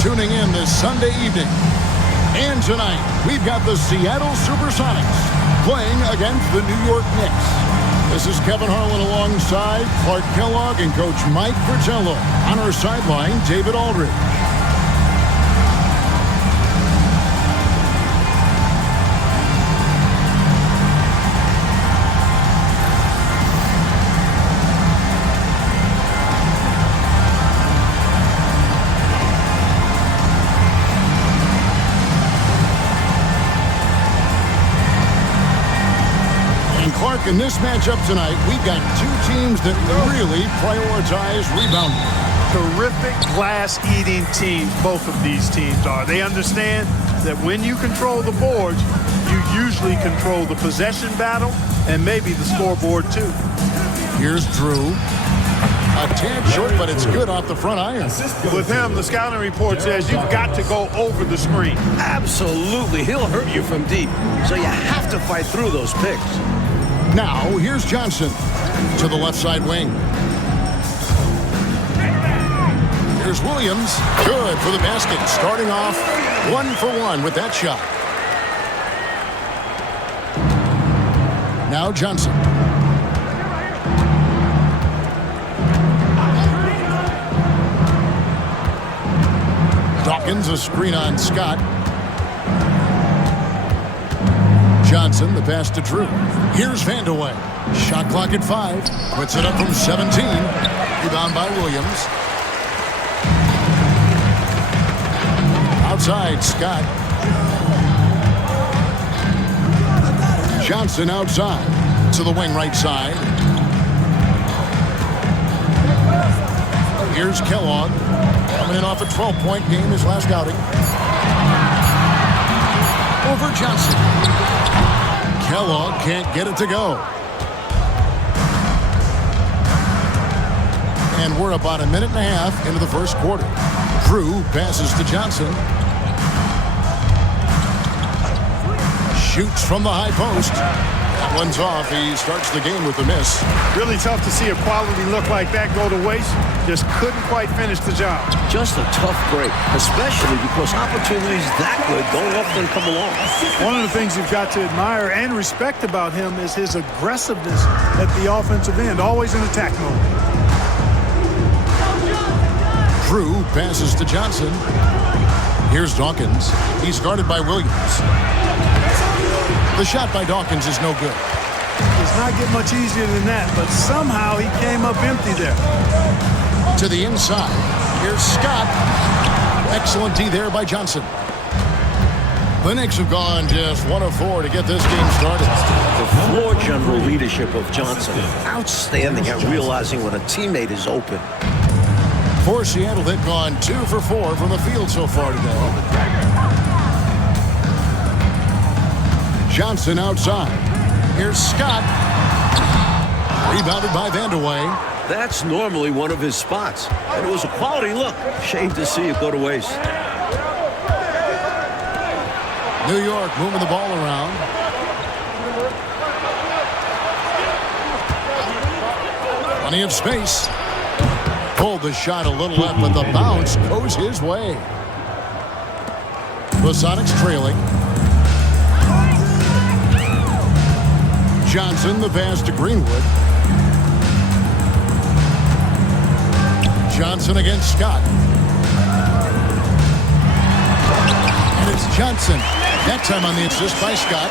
Tuning in this Sunday evening. And tonight, we've got the Seattle Supersonics playing against the New York Knicks. This is Kevin Harlan alongside Clark Kellogg and Coach Mike Fratello. On our sideline, David Aldridge. Clark, in this matchup tonight, we've got two teams that really prioritize rebounding. Terrific glass-eating teams, both of these teams are. They understand that when you control the boards, you usually control the possession battle and maybe the scoreboard too. Here's Drew. A tad short, but it's good off the front iron. With him, the scouting report says you've got to go over the screen. Absolutely. He'll hurt you from deep, so you have to fight through those picks. Now, here's Johnson to the left side wing. Here's Williams. Good for the basket. Starting off 1 for 1 with that shot. Now Johnson. Dawkins, a screen on Scott. Johnson, the pass to Drew. Here's Vandeweghe. Shot clock at 5. Puts it up from 17. Rebound by Williams. Outside, Scott. Johnson outside. To the wing right side. Here's Kellogg. Coming in off a 12-point game his last outing. Over Johnson. Kellogg can't get it to go. And we're about a minute and a half into the first quarter. Drew passes to Johnson. Shoots from the high post. That one's off. He starts the game with a miss. Really tough to see a quality look like that go to waste. Just couldn't quite finish the job. Just a tough break, especially because opportunities that good don't often come along. One of the things you've got to admire and respect about him is his aggressiveness at the offensive end, always in attack mode. Drew passes to Johnson. Here's Dawkins. He's guarded by Williams. The shot by Dawkins is no good. Does not get much easier than that, but somehow he came up empty there. To the inside. Here's Scott. Excellent D there by Johnson. The Knicks have gone just 1 of 4 to get this game started. The floor general leadership of Johnson, outstanding at realizing when a teammate is open. For Seattle, they've gone 2 for 4 from the field so far today. Johnson outside. Here's Scott. Rebounded by Vandeweghe. That's normally one of his spots, and it was a quality look. Shame to see it go to waste. New York moving the ball around. Plenty of space. Pulled the shot a little left, but the bounce goes his way. The Sonics trailing. Johnson, the pass to Greenwood. Johnson against Scott. And it's Johnson. That time on the assist by Scott.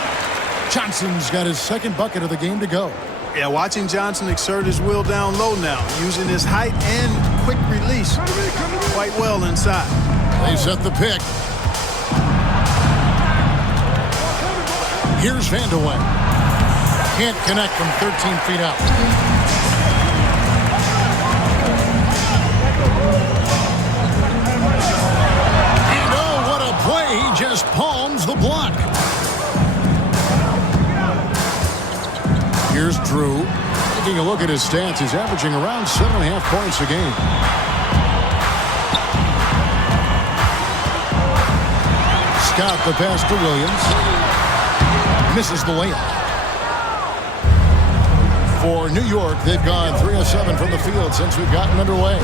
Johnson's got his second bucket of the game to go. Yeah, watching Johnson exert his will down low now, using his height and quick release quite well inside. They set the pick. Here's Vandeweghe. Can't connect from 13 feet out. And oh, what a play. He just palms the block. Here's Drew. Taking a look at his stats, he's averaging around 7.5 points a game. Scott, the pass to Williams. Misses the layup. For New York, they've gone 3 of 7 from the field since we've gotten underway.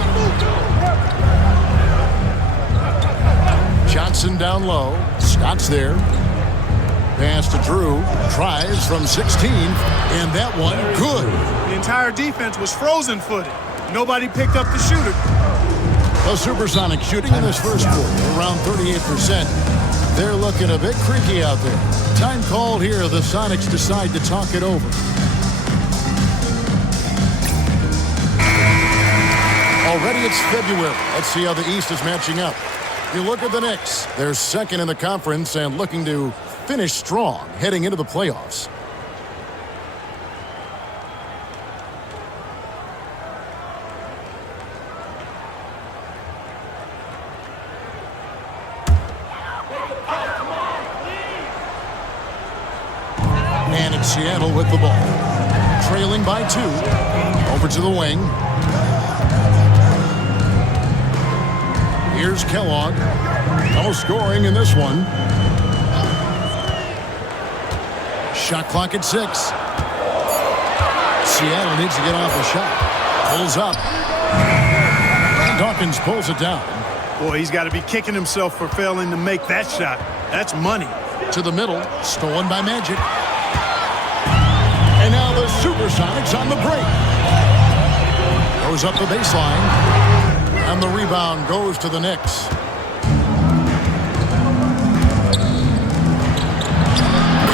Johnson down low. Scott's there. Pass to Drew. Tries from 16. And that one, good. The entire defense was frozen-footed. Nobody picked up the shooter. The Supersonics shooting in this first quarter around 38%. They're looking a bit creaky out there. Time called here. The Sonics decide to talk it over. Already it's February. Let's see how the East is matching up. You look at the Knicks. They're second in the conference and looking to finish strong heading into the playoffs. And it's Seattle with the ball. Trailing by 2. Over to the wing. Here's Kellogg. No scoring in this one. Shot clock at 6. Seattle needs to get off a shot. Pulls up. Dawkins pulls it down. Boy, he's got to be kicking himself for failing to make that shot. That's money. To the middle. Stolen by Magic. And now the Supersonics on the break. Goes up the baseline. And the rebound goes to the Knicks.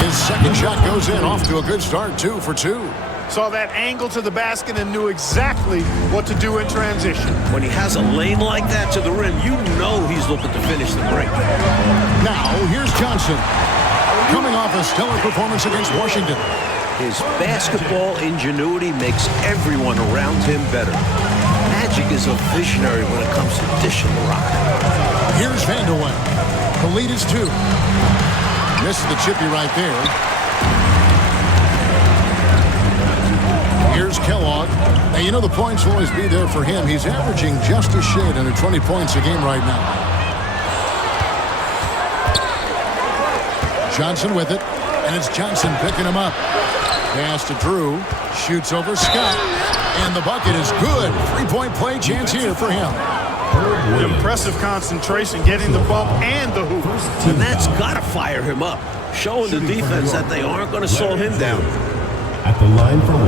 His second shot goes in. Off to a good start. 2 for 2. Saw that angle to the basket and knew exactly what to do in transition. When he has a lane like that to the rim, you know he's looking to finish the break. Now, here's Johnson. Coming off a stellar performance against Washington. His basketball ingenuity makes everyone around him better. Magic is a visionary when it comes to dishing the rock. Here's Vanderwell. The lead is 2. Misses the chippy right there. Here's Kellogg. Now, you know the points will always be there for him. He's averaging just a shade under 20 points a game right now. Johnson with it. And it's Johnson picking him up. Pass to Drew. Shoots over Scott. And the bucket is good. 3-point play chance here for him. Impressive concentration, getting the bump and the hoop. And that's got to fire him up, showing the defense that they aren't going to slow him down. At the line for 1.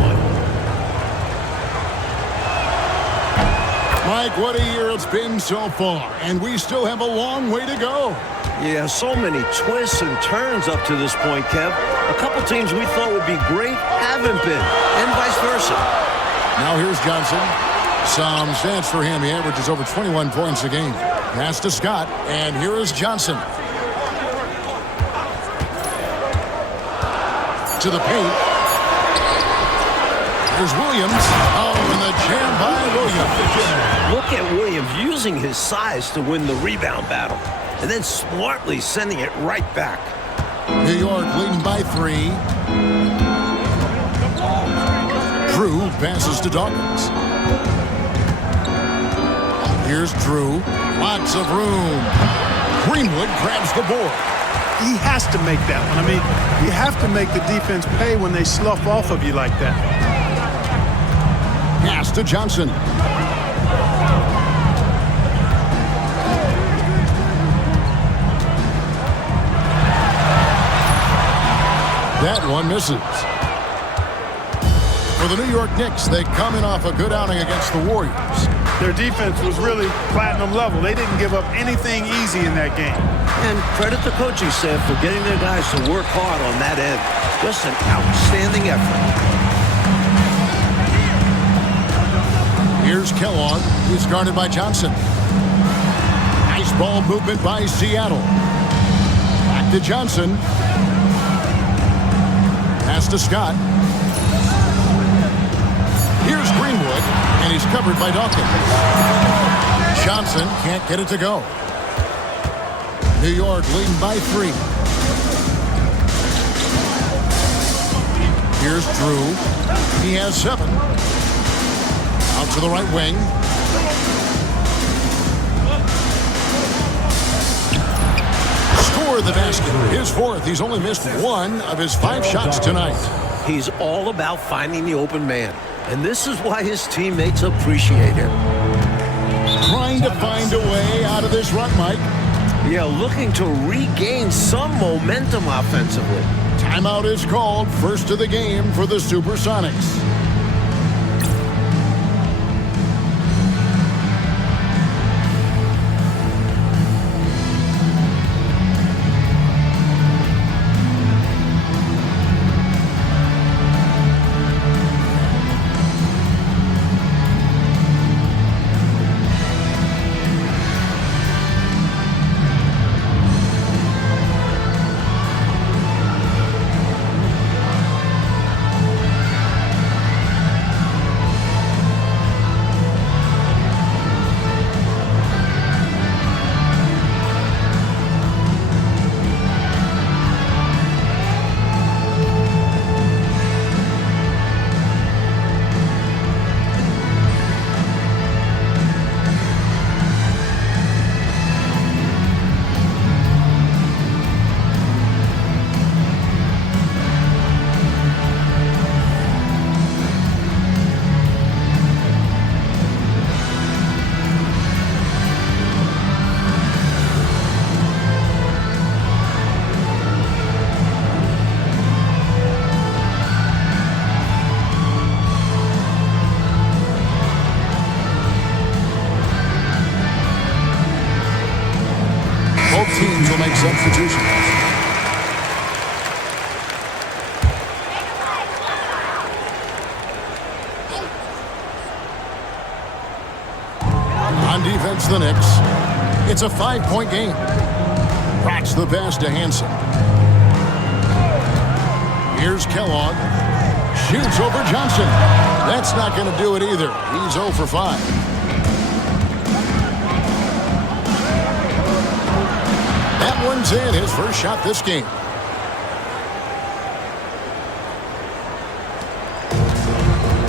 Mike, what a year it's been so far. And we still have a long way to go. Yeah, so many twists and turns up to this point, Kev. A couple teams we thought would be great haven't been, and vice versa. Now here's Johnson. Some stats for him. He averages over 21 points a game. Pass to Scott, and here is Johnson. To the paint. Here's Williams. Oh, and the jam by Williams. Look at Williams using his size to win the rebound battle, and then smartly sending it right back. New York leading by 3. Drew passes to Dawkins. Here's Drew. Lots of room. Greenwood grabs the board. He has to make that one. I mean, you have to make the defense pay when they slough off of you like that. Pass to Johnson. That one misses. For the New York Knicks, they come in off a good outing against the Warriors. Their defense was really platinum level. They didn't give up anything easy in that game. And credit the coaching staff for getting their guys to work hard on that end. Just an outstanding effort. Here's Kellogg. He's guarded by Johnson. Nice ball movement by Seattle. Back to Johnson. Pass to Scott. Here's Greenwood, and he's covered by Dawkins. Johnson can't get it to go. New York leading by 3. Here's Drew. He has 7. Out to the right wing. Scored the basket. His 4th. He's only missed 1 of his 5 shots tonight. He's all about finding the open man. And this is why his teammates appreciate him. Trying to find a way out of this run, Mike. Yeah, looking to regain some momentum offensively. Timeout is called. First of the game for the Supersonics. Both teams will make substitutions. On defense, the Knicks. It's a 5-point game. Rocks the pass to Hansen. Here's Kellogg. Shoots over Johnson. That's not going to do it either. He's 0 for 5. That one's in, his first shot this game.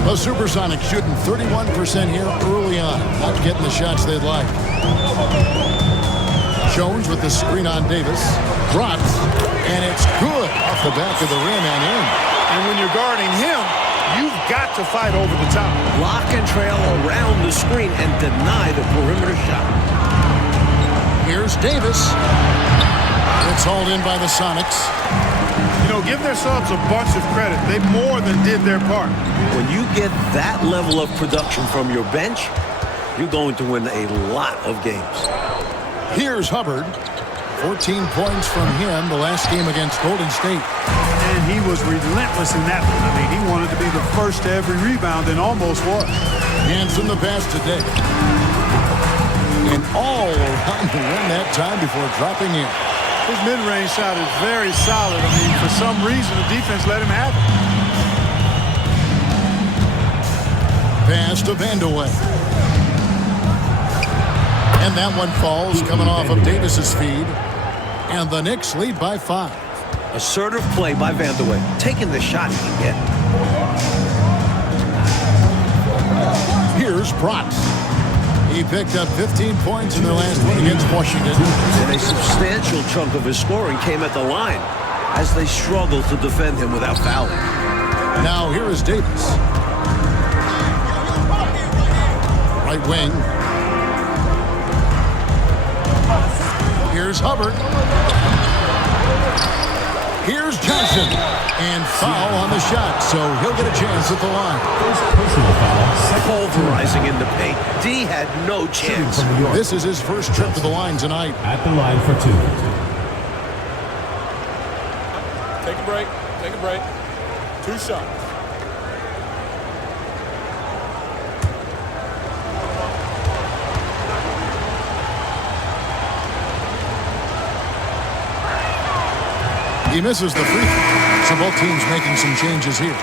The Supersonics shooting 31% here early on. Not getting the shots they'd like. Jones with the screen on Davis. Drops, and it's good off the back of the rim and in. And when you're guarding him, you've got to fight over the top. Lock and trail around the screen and deny the perimeter shot. Here's Davis. It's hauled in by the Sonics. You know, give themselves a bunch of credit. They more than did their part. When you get that level of production from your bench, you're going to win a lot of games. Here's Hubbard. 14 points from him the last game against Golden State. And he was relentless in that one. I mean, he wanted to be the first to every rebound and almost was. Hansen the pass today. And all around the rim that time before dropping in. His mid-range shot is very solid. I mean, for some reason, the defense let him have it. Pass to Vandeweghe. And that one falls coming off of Davis's feed. And the Knicks lead by 5. Assertive play by Vandeweghe, taking the shot he can get. Here's Bratz. He picked up 15 points in their last one against Washington. And a substantial chunk of his scoring came at the line as they struggled to defend him without fouling. Now here is Davis. Right wing. Here's Hubbard. Here's Johnson. And foul on the shot, so he'll get a chance at the line. Personal foul. Pulverizing in the paint. D had no chance. This is his first trip to the line tonight. At the line for 2. Take a break. Take a break. 2 shots. He misses the free throw, so both teams making some changes here.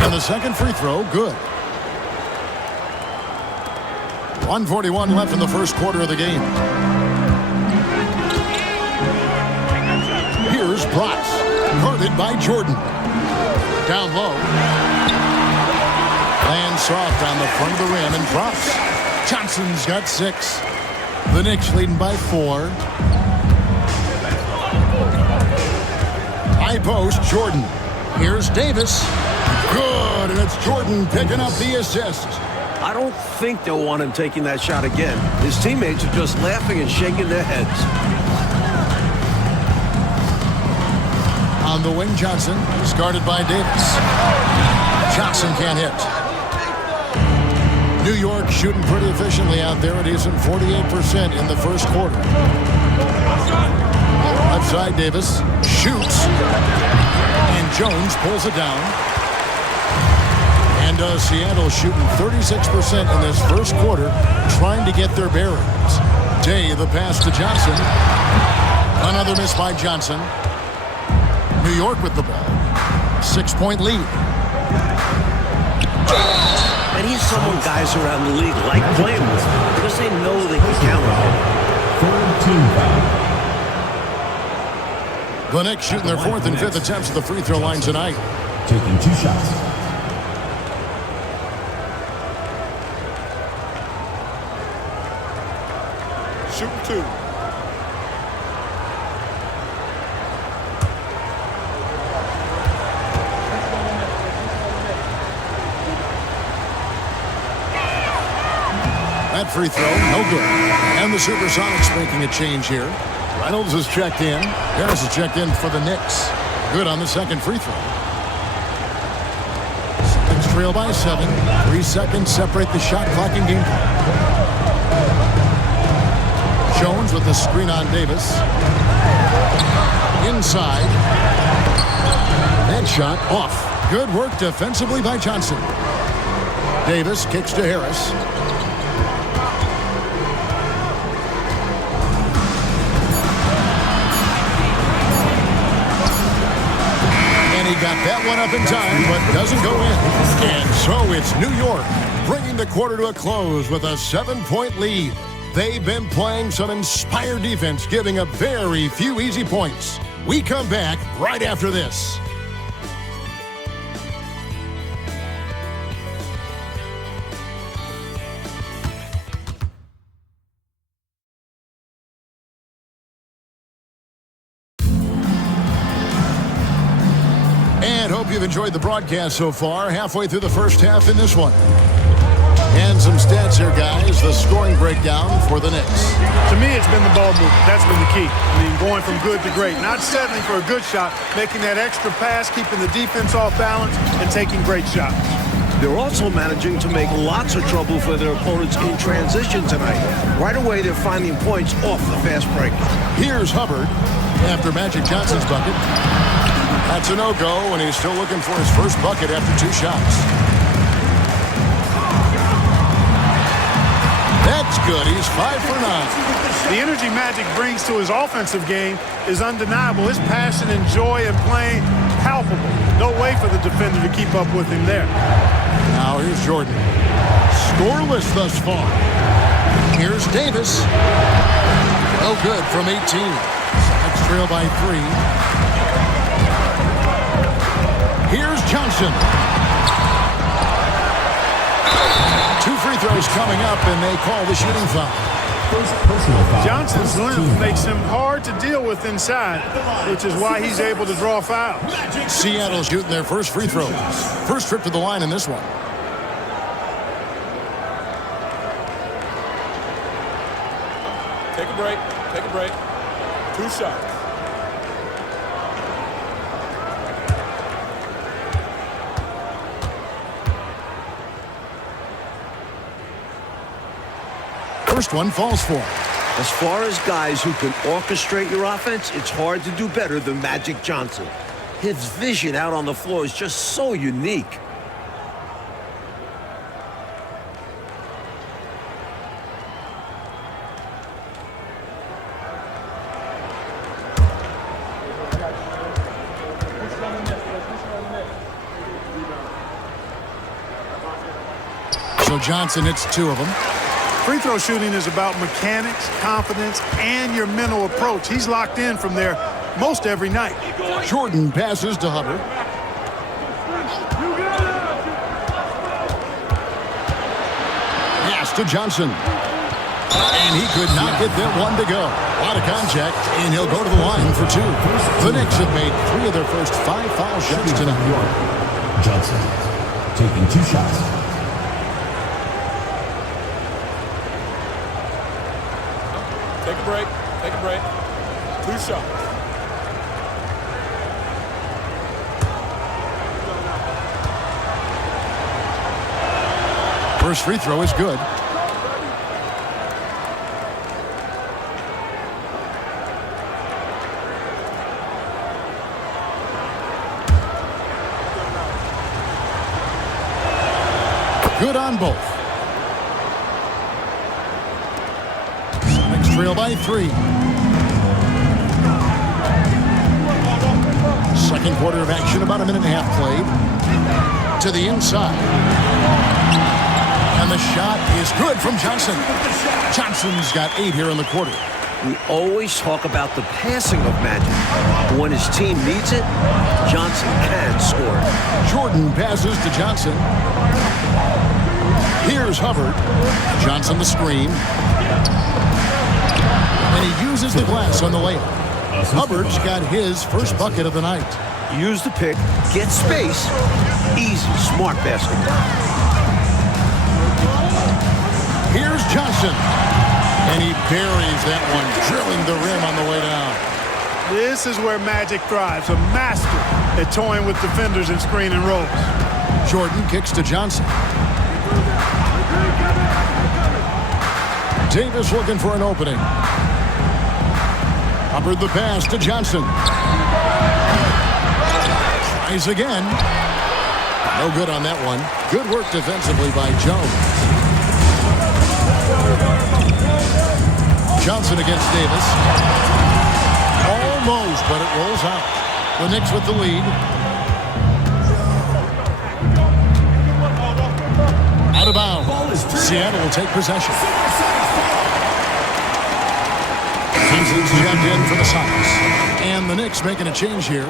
And the second free throw, good. 1:41 left in the first quarter of the game. Here's Bratz, guarded by Jordan. Down low. Lands soft on the front of the rim and drops. Johnson's got 6. The Knicks leading by 4. High post, Jordan. Here's Davis. Good, and it's Jordan picking up the assist. I don't think they'll want him taking that shot again. His teammates are just laughing and shaking their heads. On the wing, Johnson is guarded by Davis. Johnson can't hit. New York shooting pretty efficiently out there. It is at 48% in the first quarter. Left side, Davis shoots. And Jones pulls it down. And Seattle shooting 36% in this first quarter, trying to get their bearings. Day, the pass to Johnson. Another miss by Johnson. New York with the ball. 6-point lead. And he's someone guys around the league like playing with because they know they can count on him. Third team foul. The Knicks shooting their 4th and 5th attempts at the free throw line tonight. Taking 2 shots. Shooting 2. That free throw, no good. And the Supersonics making a change here. Reynolds is checked in. Harris is checked in for the Knicks. Good on the second free throw. Celtics trail by 7. 3 seconds separate the shot clock and game clock. Jones with the screen on Davis. Inside. That shot off. Good work defensively by Johnson. Davis kicks to Harris. He got that one up in time, but doesn't go in. And so it's New York bringing the quarter to a close with a 7-point lead. They've been playing some inspired defense, giving up very few easy points. We come back right after this. And hope you've enjoyed the broadcast so far. Halfway through the first half in this one. And some stats here, guys. The scoring breakdown for the Knicks. To me, it's been the ball movement. That's been the key. I mean, going from good to great. Not settling for a good shot, making that extra pass, keeping the defense off balance, and taking great shots. They're also managing to make lots of trouble for their opponents in transition tonight. Right away, they're finding points off the fast break. Here's Hubbard after Magic Johnson's bucket. That's a no-go, and he's still looking for his first bucket after 2 shots. That's good. He's 5 for 9. The energy Magic brings to his offensive game is undeniable. His passion and joy in playing, palpable. No way for the defender to keep up with him there. Now here's Jordan. Scoreless thus far. Here's Davis. No good from 18. Celtics trail by 3. Here's Johnson. 2 free throws coming up, and they call the shooting foul. First personal foul. Johnson's length makes him hard to deal with inside, which is why he's able to draw fouls. Seattle shooting their first free throws. First trip to the line in this one. Take a break. Take a break. 2 shots. First one falls for. As far as guys who can orchestrate your offense, it's hard to do better than Magic Johnson. His vision out on the floor is just so unique. So Johnson hits 2 of them. Free throw shooting is about mechanics, confidence, and your mental approach. He's locked in from there most every night. Jordan passes to Hubbard. Pass to Johnson. And he could not get that one to go. A lot of contact, and he'll go to the line for 2. The Knicks have made 3 of their first 5 foul shots tonight. Johnson taking 2 shots. Take a break. Take a break. 2 shots. First free throw is good. Good on both. Sonics trail by 3. Second quarter of action, about a minute and a half played. To the inside. And the shot is good from Johnson. Johnson's got 8 here in the quarter. We always talk about the passing of Magic. But when his team needs it, Johnson can score. Jordan passes to Johnson. Here's Hubbard. Johnson the screen. And he uses the glass on the layup. Hubbard's got his first bucket of the night. Use the pick, get space. Easy, smart basketball. Here's Johnson. And he buries that one, drilling the rim on the way down. This is where Magic thrives, a master at toying with defenders and screen and rolls. Jordan kicks to Johnson. Davis looking for an opening. Hubbard the pass to Johnson. Tries again. No good on that one. Good work defensively by Jones. Johnson against Davis. Almost, but it rolls out. The Knicks with the lead. Out of bounds. Seattle will take possession. He's jabbed in for the Sonics. And the Knicks making a change here.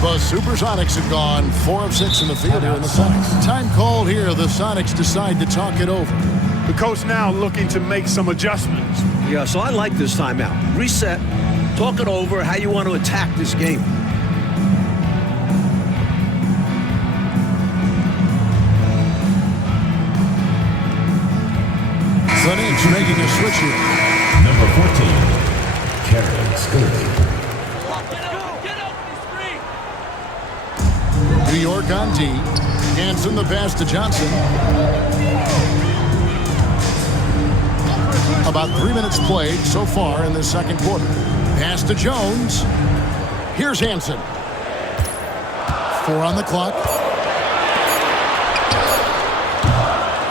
The Supersonics have gone 4 of 6 in the field here in the Sonics. Time called here. The Sonics decide to talk it over. The coach now looking to make some adjustments. Yeah, so I like this timeout. Reset, talk it over, how you want to attack this game. The Knicks making a switch here. Number 14, Karen Scurry. New York on D. Hanson the pass to Johnson. About 3 minutes played so far in the second quarter. Pass to Jones. Here's Hanson. 4 on the clock.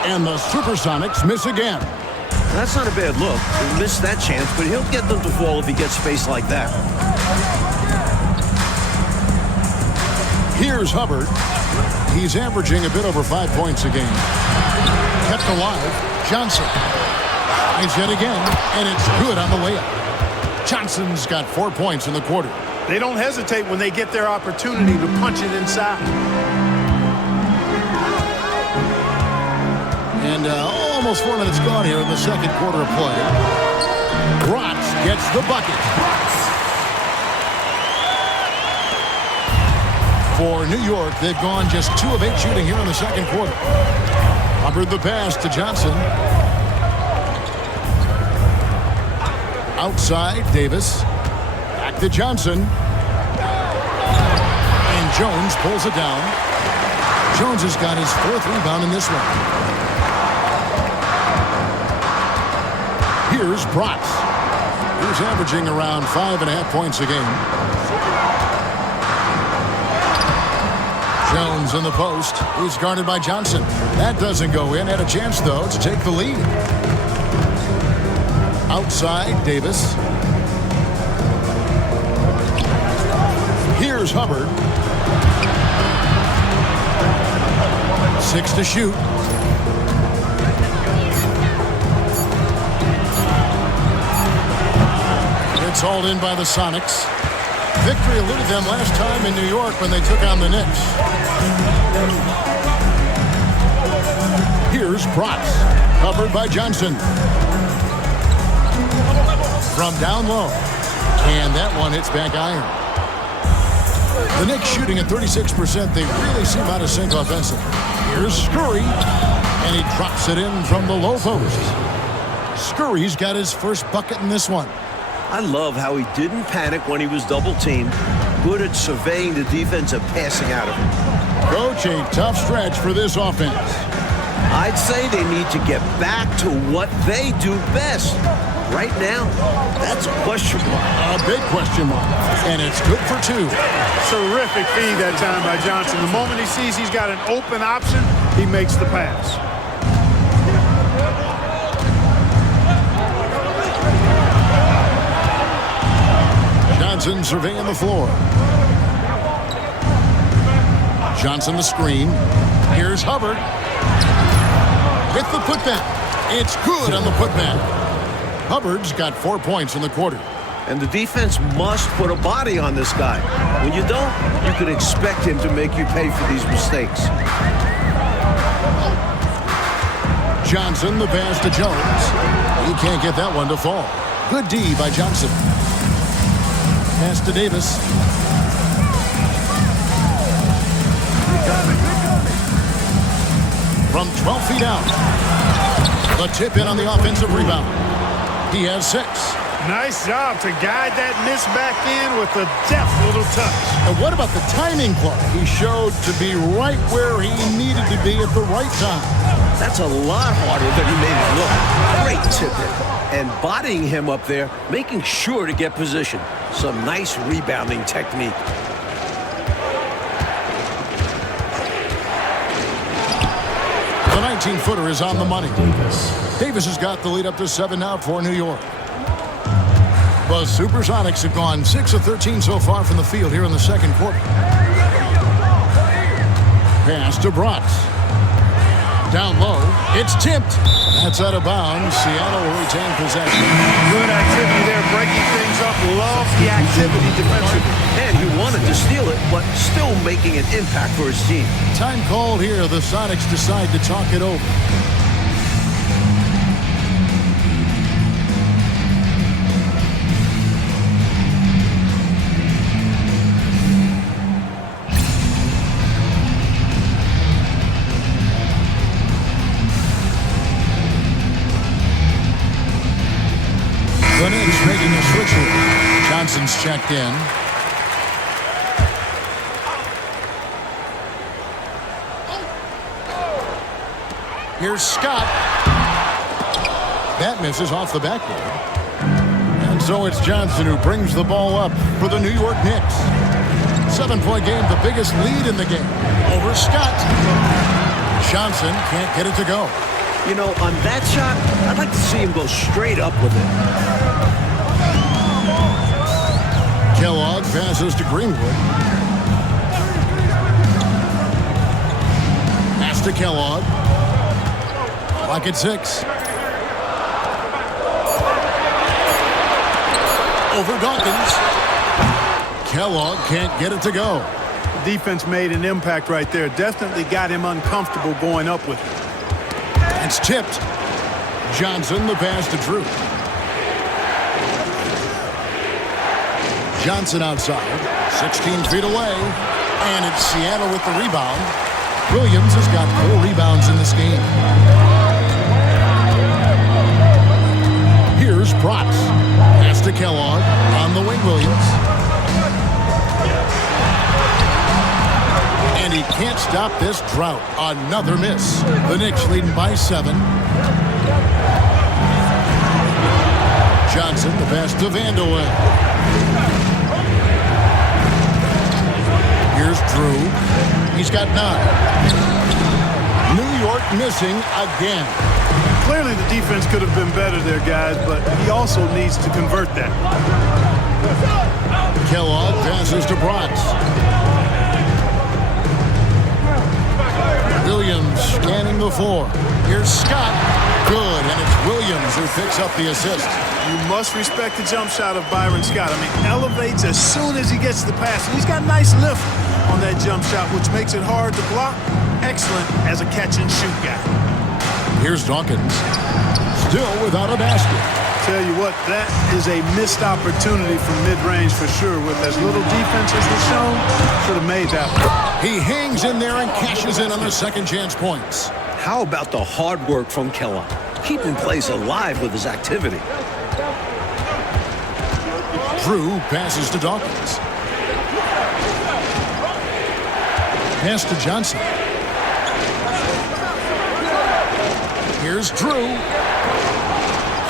And the Supersonics miss again. That's not a bad look. He missed that chance, but he'll get them to fall if he gets space like that. Here's Hubbard. He's averaging a bit over 5 points a game. Kept alive. Johnson. Tries yet again, and it's good on the layup. Johnson's got 4 points in the quarter. They don't hesitate when they get their opportunity to punch it inside. And almost 4 minutes gone here in the second quarter of play. Bratz gets the bucket. For New York, they've gone just 2 of 8 shooting here in the second quarter. Hubbard the pass to Johnson. Outside, Davis. Back to Johnson. And Jones pulls it down. Jones has got his 4th rebound in this one. Here's Bratz. He's averaging around 5.5 points a game. Jones in the post. He's guarded by Johnson. That doesn't go in. Had a chance, though, to take the lead. Outside, Davis. Here's Hubbard. 6 to shoot. It's hauled in by the Sonics. Victory eluded them last time in New York when they took on the Knicks. Here's Protz, covered by Johnson. From down low, and that one hits back iron. The Knicks shooting at 36%. They really seem out of sync offensively. Here's Scurry, and he drops it in from the low post. Scurry's got his first bucket in this one. I love how he didn't panic when he was double-teamed. Good at surveying the defense and passing out of it. Coach, a tough stretch for this offense. I'd say they need to get back to what they do best. Right now, that's a question mark. A big question mark, and it's good for two. Terrific feed that time by Johnson. The moment he sees he's got an open option, he makes the pass. Johnson surveying the floor. Johnson the screen. Here's Hubbard. With the putback. It's good on the putback. Hubbard's got 4 points in the quarter. And the defense must put a body on this guy. When you don't, you can expect him to make you pay for these mistakes. Johnson, the pass to Jones. He can't get that one to fall. Good D by Johnson. Pass to Davis. From 12 feet out. The tip in on the offensive rebound. He has 6. Nice job to guide that miss back in with a deft little touch. And what about the timing play? He showed to be right where he needed to be at the right time. That's a lot harder than he made it look. Great tip in. And bodying him up there, making sure to get position. Some nice rebounding technique. The 19-footer is on the money. Davis has got the lead up to 7 now for New York. The Supersonics have gone 6 of 13 so far from the field here in the second quarter. Pass to Protz. Down low. It's tipped. That's out of bounds. Seattle will retain possession. Good activity there, breaking things up. Love the activity defensively. And he wanted to steal it, but still making an impact for his team. Time called here. The Sonics decide to talk it over. The Knicks making a switch here. Johnson's checked in. Here's Scott. That misses off the backboard. And so it's Johnson who brings the ball up for the New York Knicks. 7-point game, the biggest lead in the game. Over Scott. Johnson can't get it to go. You know, on that shot, I'd like to see him go straight up with it. Kellogg passes to Greenwood. Pass to Kellogg. Clock at 6. Over Dawkins. Kellogg can't get it to go. The defense made an impact right there. Definitely got him uncomfortable going up with it. It's tipped. Johnson, the pass to Drew. Johnson outside, 16 feet away, and it's Seattle with the rebound. Williams has got 4 rebounds in this game. Here's Protz. Pass to Kellogg on the wing, Williams. And he can't stop this drought. Another miss. The Knicks leading by 7. Johnson, the pass to Vandeweghe. Here's Drew. He's got 9. New York missing again. Clearly the defense could have been better there, guys, but he also needs to convert that. Kellogg passes to Protz. Williams scanning the floor. Here's Scott. Good, and it's Williams who picks up the assist. You must respect the jump shot of Byron Scott. I mean, elevates as soon as he gets the pass. And he's got a nice lift on that jump shot, which makes it hard to block. Excellent as a catch-and-shoot guy. Here's Dawkins, still without a basket. Tell you what, that is a missed opportunity from mid-range for sure. With as little defense as was shown, should have made that one. He hangs in there and cashes in on the second chance points. How about the hard work from Kellogg? Keeping plays alive with his activity. Drew passes to Dawkins. Pass to Johnson. Here's Drew.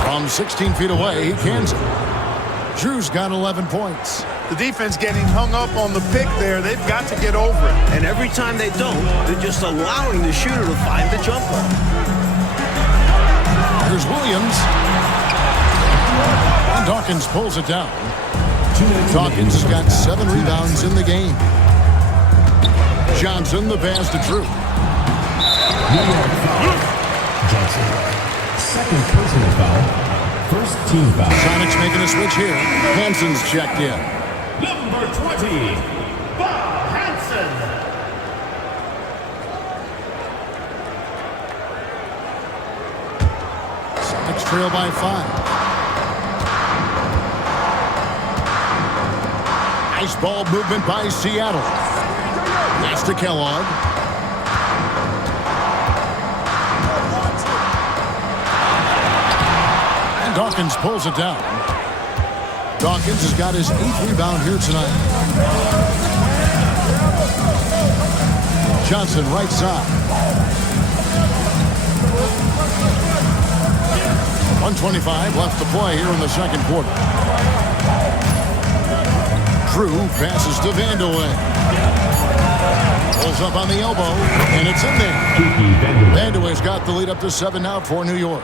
From 16 feet away, he cans it. Drew's got 11 points. The defense getting hung up on the pick there. They've got to get over it. And every time they don't, they're just allowing the shooter to find the jumper. Here's Williams. And Dawkins pulls it down. Dawkins has got 7 rebounds in the game. Johnson, the pass to Drew. Johnson. Second personal foul. First team foul. Sonics making a switch here. Hanson's checked in. Number 20, Bob Hanson. Sonics trail by 5. Nice ball movement by Seattle. Pass to Kellogg. And Dawkins pulls it down. Dawkins has got his 8th rebound here tonight. Johnson right side. 1:25 left to play here in the second quarter. Drew passes to Vandeweghe. Pulls up on the elbow, and it's in there. Vandeweghe's got the lead up to 7 now for New York.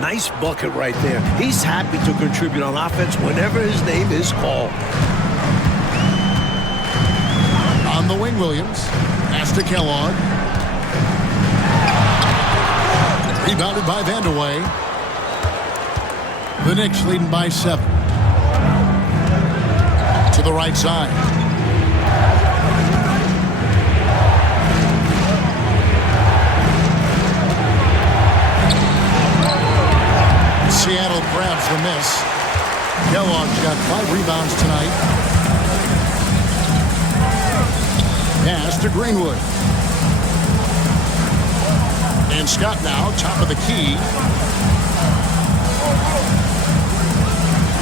Nice bucket right there. He's happy to contribute on offense whenever his name is called. On the wing, Williams. Pass to Kellogg. Rebounded by Vandeweghe. The Knicks leading by 7. To the right side. Seattle grabs the miss. Kellogg's got 5 rebounds tonight. Pass to Greenwood. And Scott now, top of the key.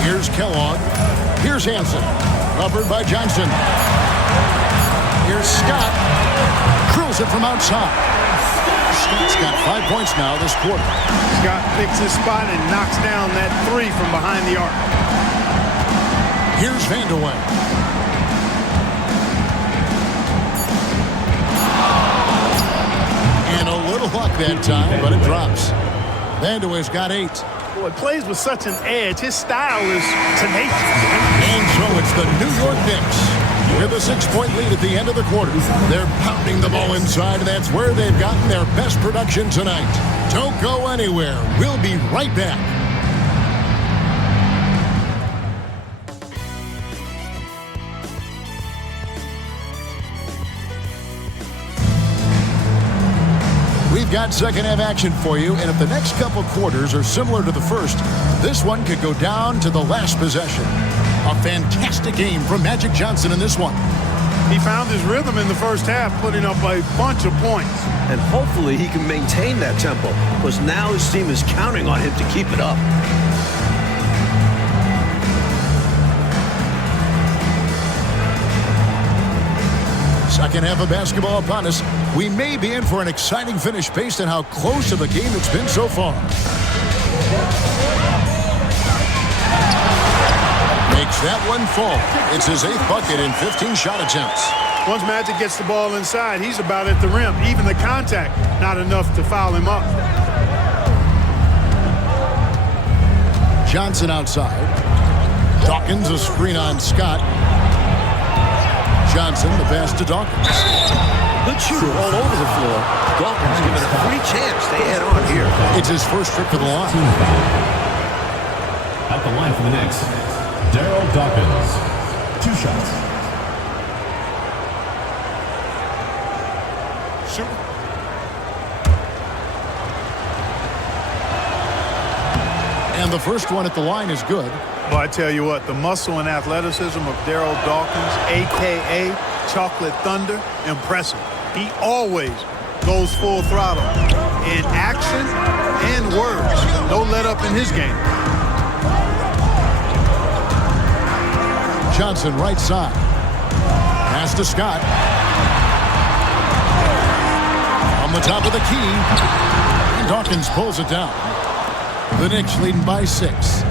Here's Kellogg. Here's Hanson. Covered by Johnson. Here's Scott. Drills it from outside. Scott's got 5 points now this quarter. Scott picks his spot and knocks down that 3 from behind the arc. Here's Vandeweghe. And a little luck that time, but it drops. Vandeweghe's got 8. Boy, plays with such an edge. His style is tenacious. And so it's the New York Knicks with a 6-point lead at the end of the quarter. They're pounding the ball inside, and that's where they've gotten their best production tonight. Don't go anywhere. We'll be right back. We've got second half action for you, and if the next couple quarters are similar to the first, this one could go down to the last possession. A fantastic game from Magic Johnson in this one. He found his rhythm in the first half, putting up a bunch of points. And hopefully he can maintain that tempo, because now his team is counting on him to keep it up. Second half of basketball upon us. We may be in for an exciting finish based on how close to the game it's been so far. Makes that one fall. It's his 8th bucket in 15 shot attempts. Once Magic gets the ball inside, he's about at the rim. Even the contact, not enough to foul him up. Johnson outside. Dawkins a screen on Scott. Johnson the pass to Dawkins. Good shooter all over the floor. Dawkins given a free chance to add on here. It's his first trip to the line. Team foul. At the line for the Knicks, Daryl Dawkins. 2 shots. Shoot. And the first one at the line is good. Well, I tell you what, the muscle and athleticism of Daryl Dawkins, a.k.a. Chocolate Thunder, impressive. He always goes full throttle in action and words. No let up in his game. Johnson right side. Pass to Scott. On the top of the key. And Dawkins pulls it down. The Knicks leading by 6.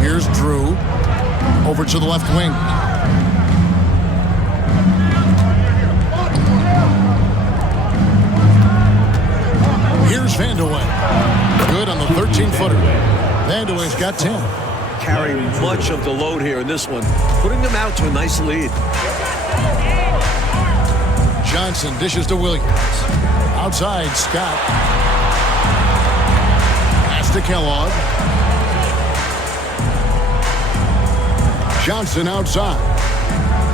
Here's Drew. Over to the left wing. Here's Vandeweghe. Good on the 13-footer. Vandeweghe's got 10. Carrying much of the load here in this one, putting them out to a nice lead. Johnson dishes to Williams. Outside, Scott. Pass to Kellogg. Johnson outside.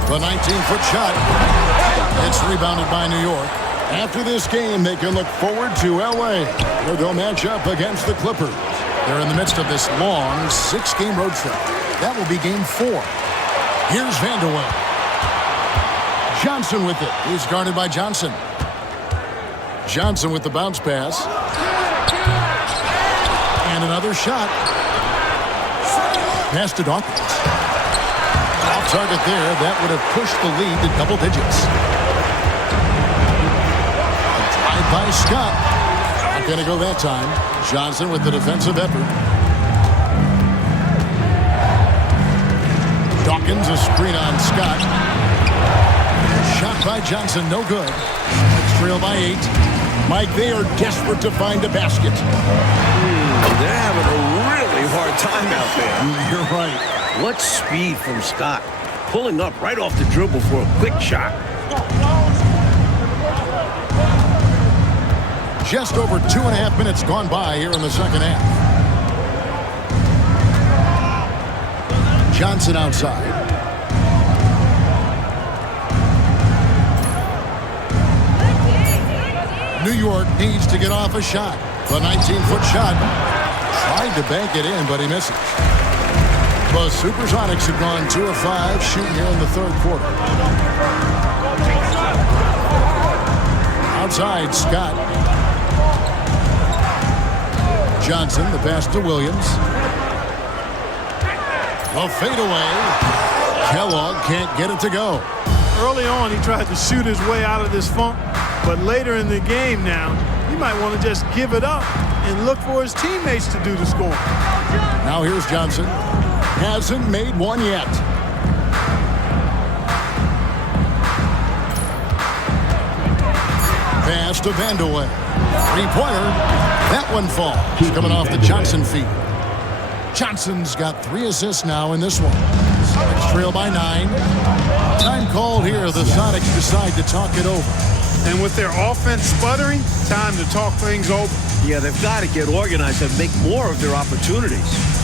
The 19-foot shot. It's rebounded by New York. After this game, they can look forward to L.A., where they'll match up against the Clippers. They're in the midst of this long 6-game road trip. That will be game 4. Here's Vandeweghe. Johnson with it. He's guarded by Johnson. Johnson with the bounce pass. And another shot. Pass to Dawkins. Off target there. That would have pushed the lead to double digits. A drive by Scott. Not going to go that time. Johnson with the defensive effort. Dawkins, a screen on Scott. Shot by Johnson, no good. Trail by 8. Mike, they are desperate to find a basket. They're having a really hard time out there. You're right. What speed from Scott. Pulling up right off the dribble for a quick shot. Just over 2.5 minutes gone by here in the second half. Johnson outside. New York needs to get off a shot. The 19-foot shot. Tried to bank it in, but he misses. The Supersonics have gone 2 of 5 shooting here in the third quarter. Outside, Scott. Johnson, the pass to Williams. A fadeaway. Kellogg can't get it to go. Early on, he tried to shoot his way out of this funk, but later in the game now, he might want to just give it up and look for his teammates to do the scoring. Now here's Johnson. Hasn't made one yet. Pass to Vandeweghe. Three-pointer. That one falls. Coming off the Johnson feed. Johnson's got 3 assists now in this one. Sonics trail by 9. Time called here. The Sonics decide to talk it over. And with their offense sputtering, time to talk things over. Yeah, they've got to get organized and make more of their opportunities.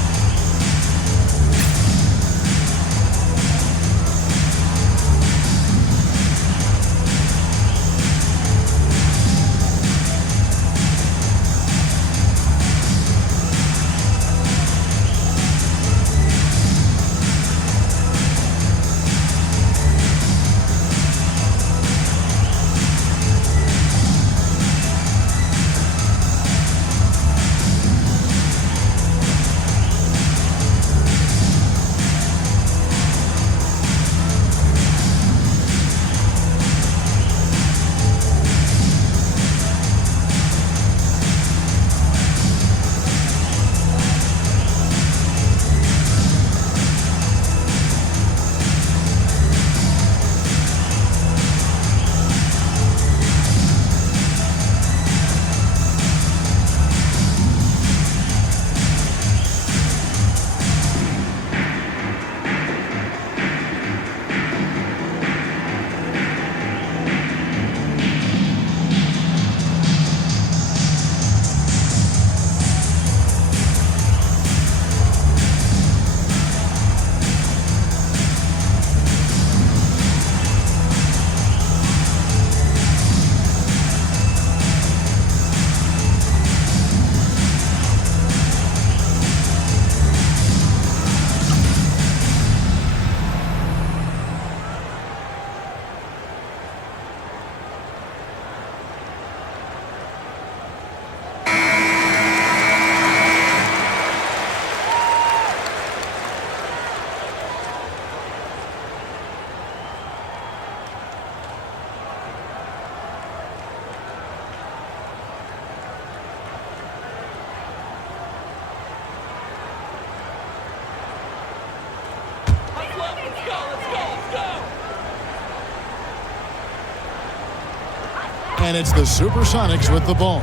And it's the Supersonics with the ball.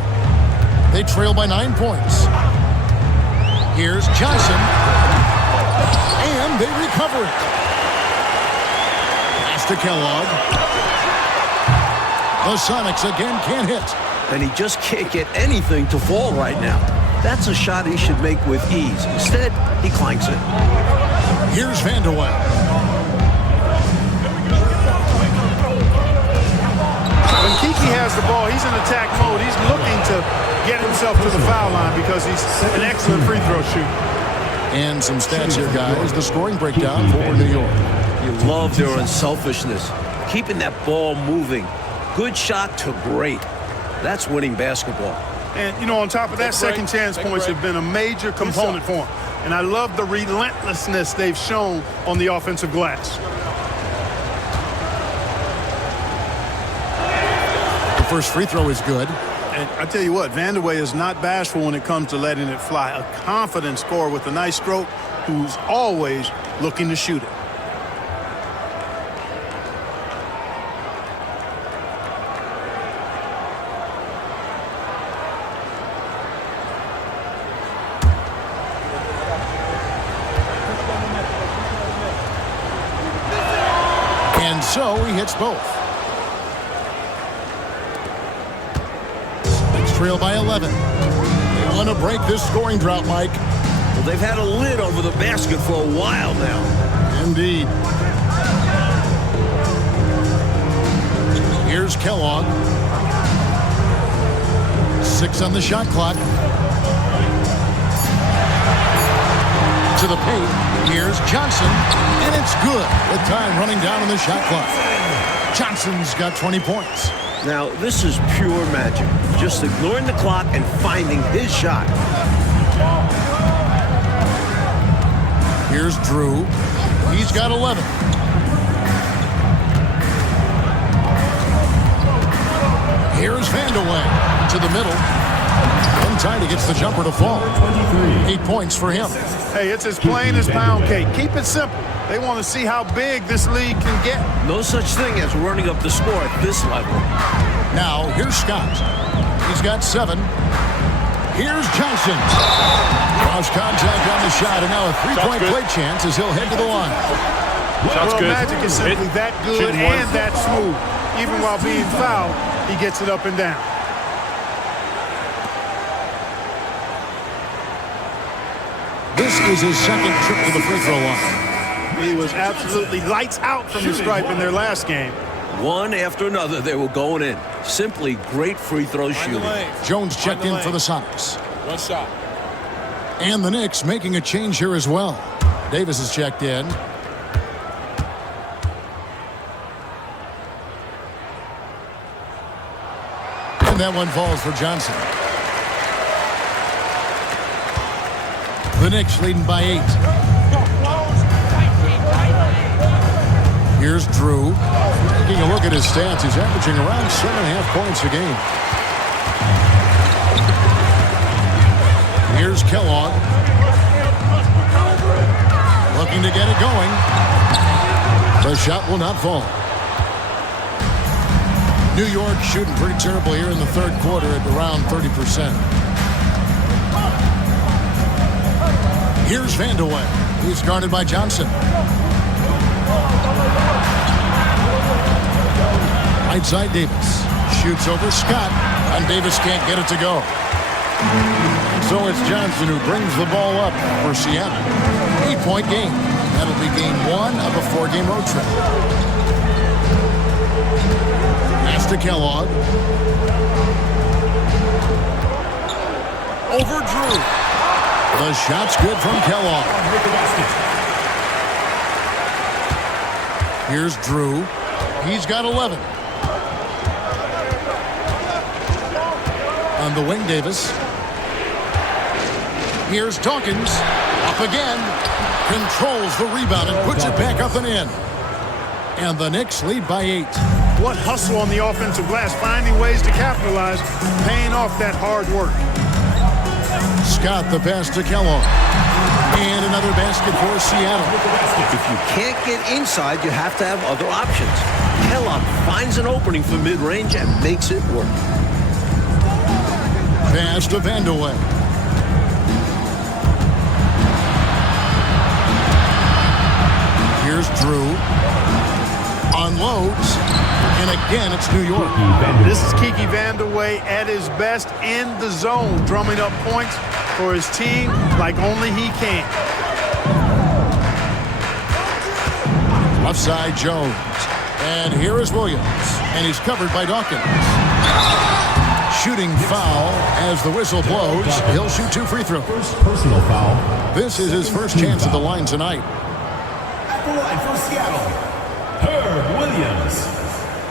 They trail by 9 points. Here's Johnson. And they recover it. Pass to Kellogg. The Sonics again can't hit. And he just can't get anything to fall right now. That's a shot he should make with ease. Instead, he clanks it. Here's Vanderwell. When Kiki has the ball, he's in attack mode. He's looking to get himself to the foul line because he's an excellent free throw shooter. And some stats here, guys. The scoring breakdown for New York. You love their unselfishness. Keeping that ball moving. Good shot to great. That's winning basketball. And, you know, on top of that, second chance points have been a major component for him. And I love the relentlessness they've shown on the offensive glass. The first free throw is good. And I tell you what, Vanderway is not bashful when it comes to letting it fly. A confident scorer with a nice stroke who's always looking to shoot it. And so he hits both. Knicks trail by 11. They want to break this scoring drought, Mike. Well, they've had a lid over the basket for a while now. Indeed. Here's Kellogg. 6 on the shot clock. To the paint. Here's Johnson, and it's good. With time running down on the shot clock. Johnson's got 20 points. Now, this is pure magic. Just ignoring the clock and finding his shot. Here's Drew. He's got 11. Here's Vanderway to the middle. In time, he gets the jumper to fall. 8 points for him. Hey, it's as plain as pound cake. Keep it simple. They want to see how big this league can get. No such thing as running up the score at this level. Now, here's Scott. He's got 7. Here's Johnson. Cross contact on the shot, and now a three-point play chance as he'll head to the line. Well, Magic is simply that good and that smooth. Even while being fouled, he gets it up and down. This is his second trip to the free throw line. He was absolutely lights out from the stripe in their last game. One after another, they were going in. Simply great free throw shooting. Jones checked in for the Sonics. One shot. And the Knicks making a change here as well. Davis is checked in. And that one falls for Johnson. The Knicks leading by 8. Here's Drew. Taking a look at his stats, he's averaging around 7.5 points a game. Here's Kellogg. Looking to get it going. The shot will not fall. New York shooting pretty terrible here in the third quarter at around 30%. Here's Vanderway. He's guarded by Johnson. Right side Davis. Shoots over Scott. And Davis can't get it to go. So it's Johnson who brings the ball up for Seattle. 8-point game. That'll be game 1 of a 4-game road trip. Pass to Kellogg. Over Drew. The shot's good from Kellogg. Here's Drew. He's got 11. On the wing, Davis. Here's Dawkins. Up again. Controls the rebound and puts it back up and in. And the Knicks lead by 8. What hustle on the offensive glass, finding ways to capitalize, paying off that hard work. Scott the pass to Kellogg. And another basket for Seattle. If you can't get inside, you have to have other options. Kellogg finds an opening for mid-range and makes it work. Pass to Vandeweghe. Here's Drew. Unloads. And again, it's New York. This is Kiki Vandeweghe at his best in the zone, drumming up points for his team like only he can. Left side, Jones. And here is Williams. And he's covered by Dawkins. Shooting foul as the whistle blows. He'll shoot 2 free throws. First personal foul. This is his first chance at the line tonight. At the line for Seattle, Herb Williams.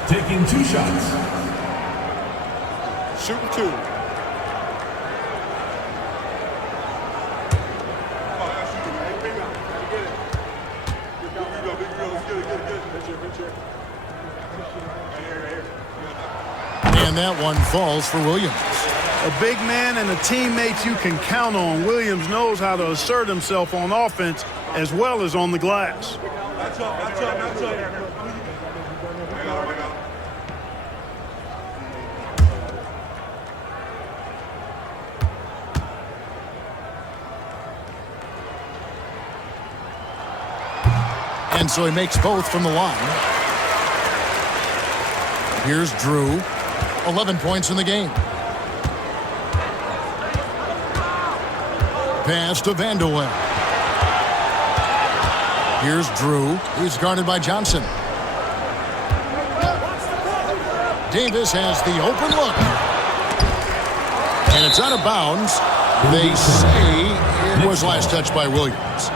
Taking 2 shots. Shooting 2. And that one falls for Williams. A big man and a teammate you can count on. Williams knows how to assert himself on offense as well as on the glass. And so he makes both from the line. Here's Drew. 11 points in the game. Pass to Vandeweghe. Here's Drew. He's guarded by Johnson. Davis has the open look. And it's out of bounds. They say it was last touched by Williams.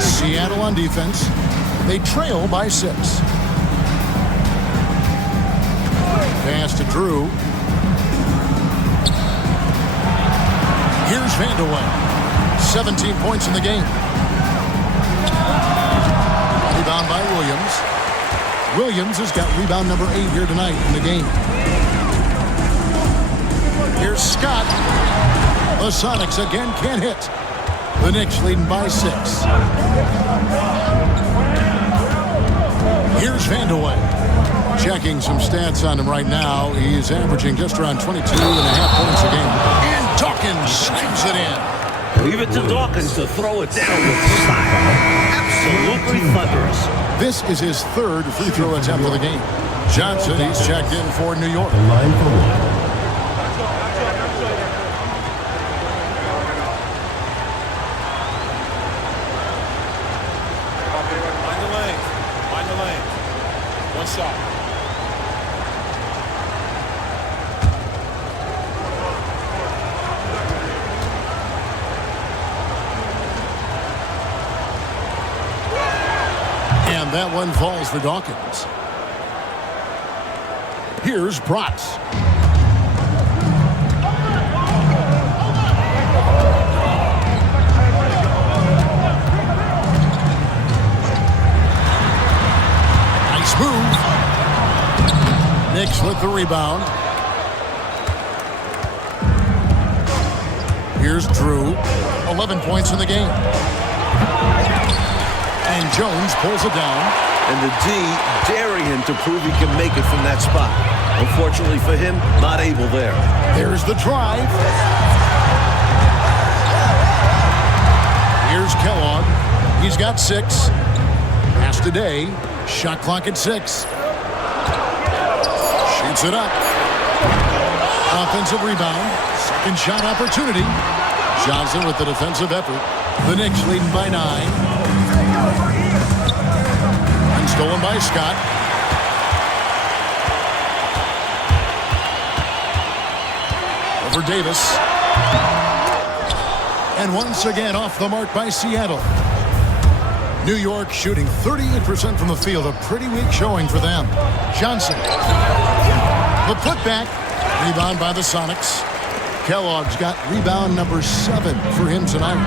Seattle on defense. They trail by 6. Pass to Drew. Here's Vandeweghe. 17 points in the game. Rebound by Williams. Williams has got rebound number 8 here tonight in the game. Here's Scott. The Sonics again can't hit. The Knicks leading by 6. Here's Vandeweghe. Checking some stats on him right now. He's averaging just around 22.5 points a game. And Dawkins slams it in. Leave it to Dawkins to throw it down with style. Absolutely thunderous. This is his 3rd free throw attempt of the game. Johnson, he's checked in for New York. The line for 1. One shot. And that one falls for Dawkins. Here's Bratz. Nice move. Knicks with the rebound. Here's Drew. 11 points in the game. And Jones pulls it down. And the D daring him to prove he can make it from that spot. Unfortunately for him, not able there. There's the drive. Here's Kellogg. He's got 6. Pass today. Shot clock at 6. Shoots it up. Offensive rebound. Second shot opportunity. Johnson with the defensive effort. The Knicks leading by 9. And stolen by Scott. Over Davis. And once again off the mark by Seattle. New York shooting 38% from the field. A pretty weak showing for them. Johnson. The putback. Rebound by the Sonics. Kellogg's got rebound number 7 for him tonight.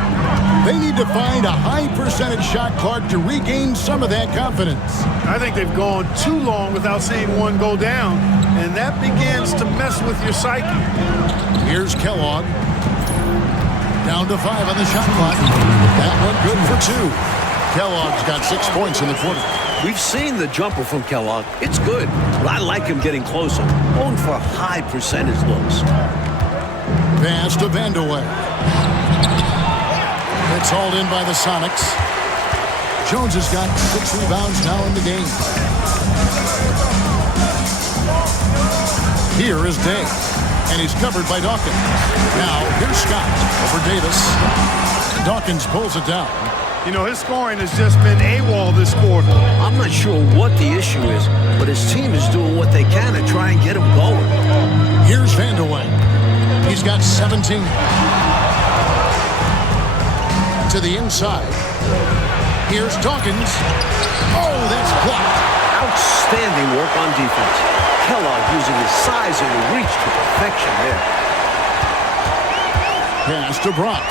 They need to find a high percentage shot, Clark, to regain some of that confidence. I think they've gone too long without seeing one go down, and that begins to mess with your psyche. Here's Kellogg. Down to 5 on the shot clock. That one good for 2. Kellogg's got 6 points in the quarter. We've seen the jumper from Kellogg. It's good, but I like him getting closer. Going for high percentage looks. Pass to Vandeweghe. It's hauled in by the Sonics. Jones has got 6 rebounds now in the game. Here is Day, and he's covered by Dawkins. Now, here's Scott over Davis. Dawkins pulls it down. You know, his scoring has just been AWOL this quarter. I'm not sure what the issue is, but his team is doing what they can to try and get him going. Here's Vandeweghe. He's got 17. To the inside. Here's Dawkins. Oh, that's blocked. Outstanding work on defense. Kellogg using his size and reach to perfection there. Pass to Bronx.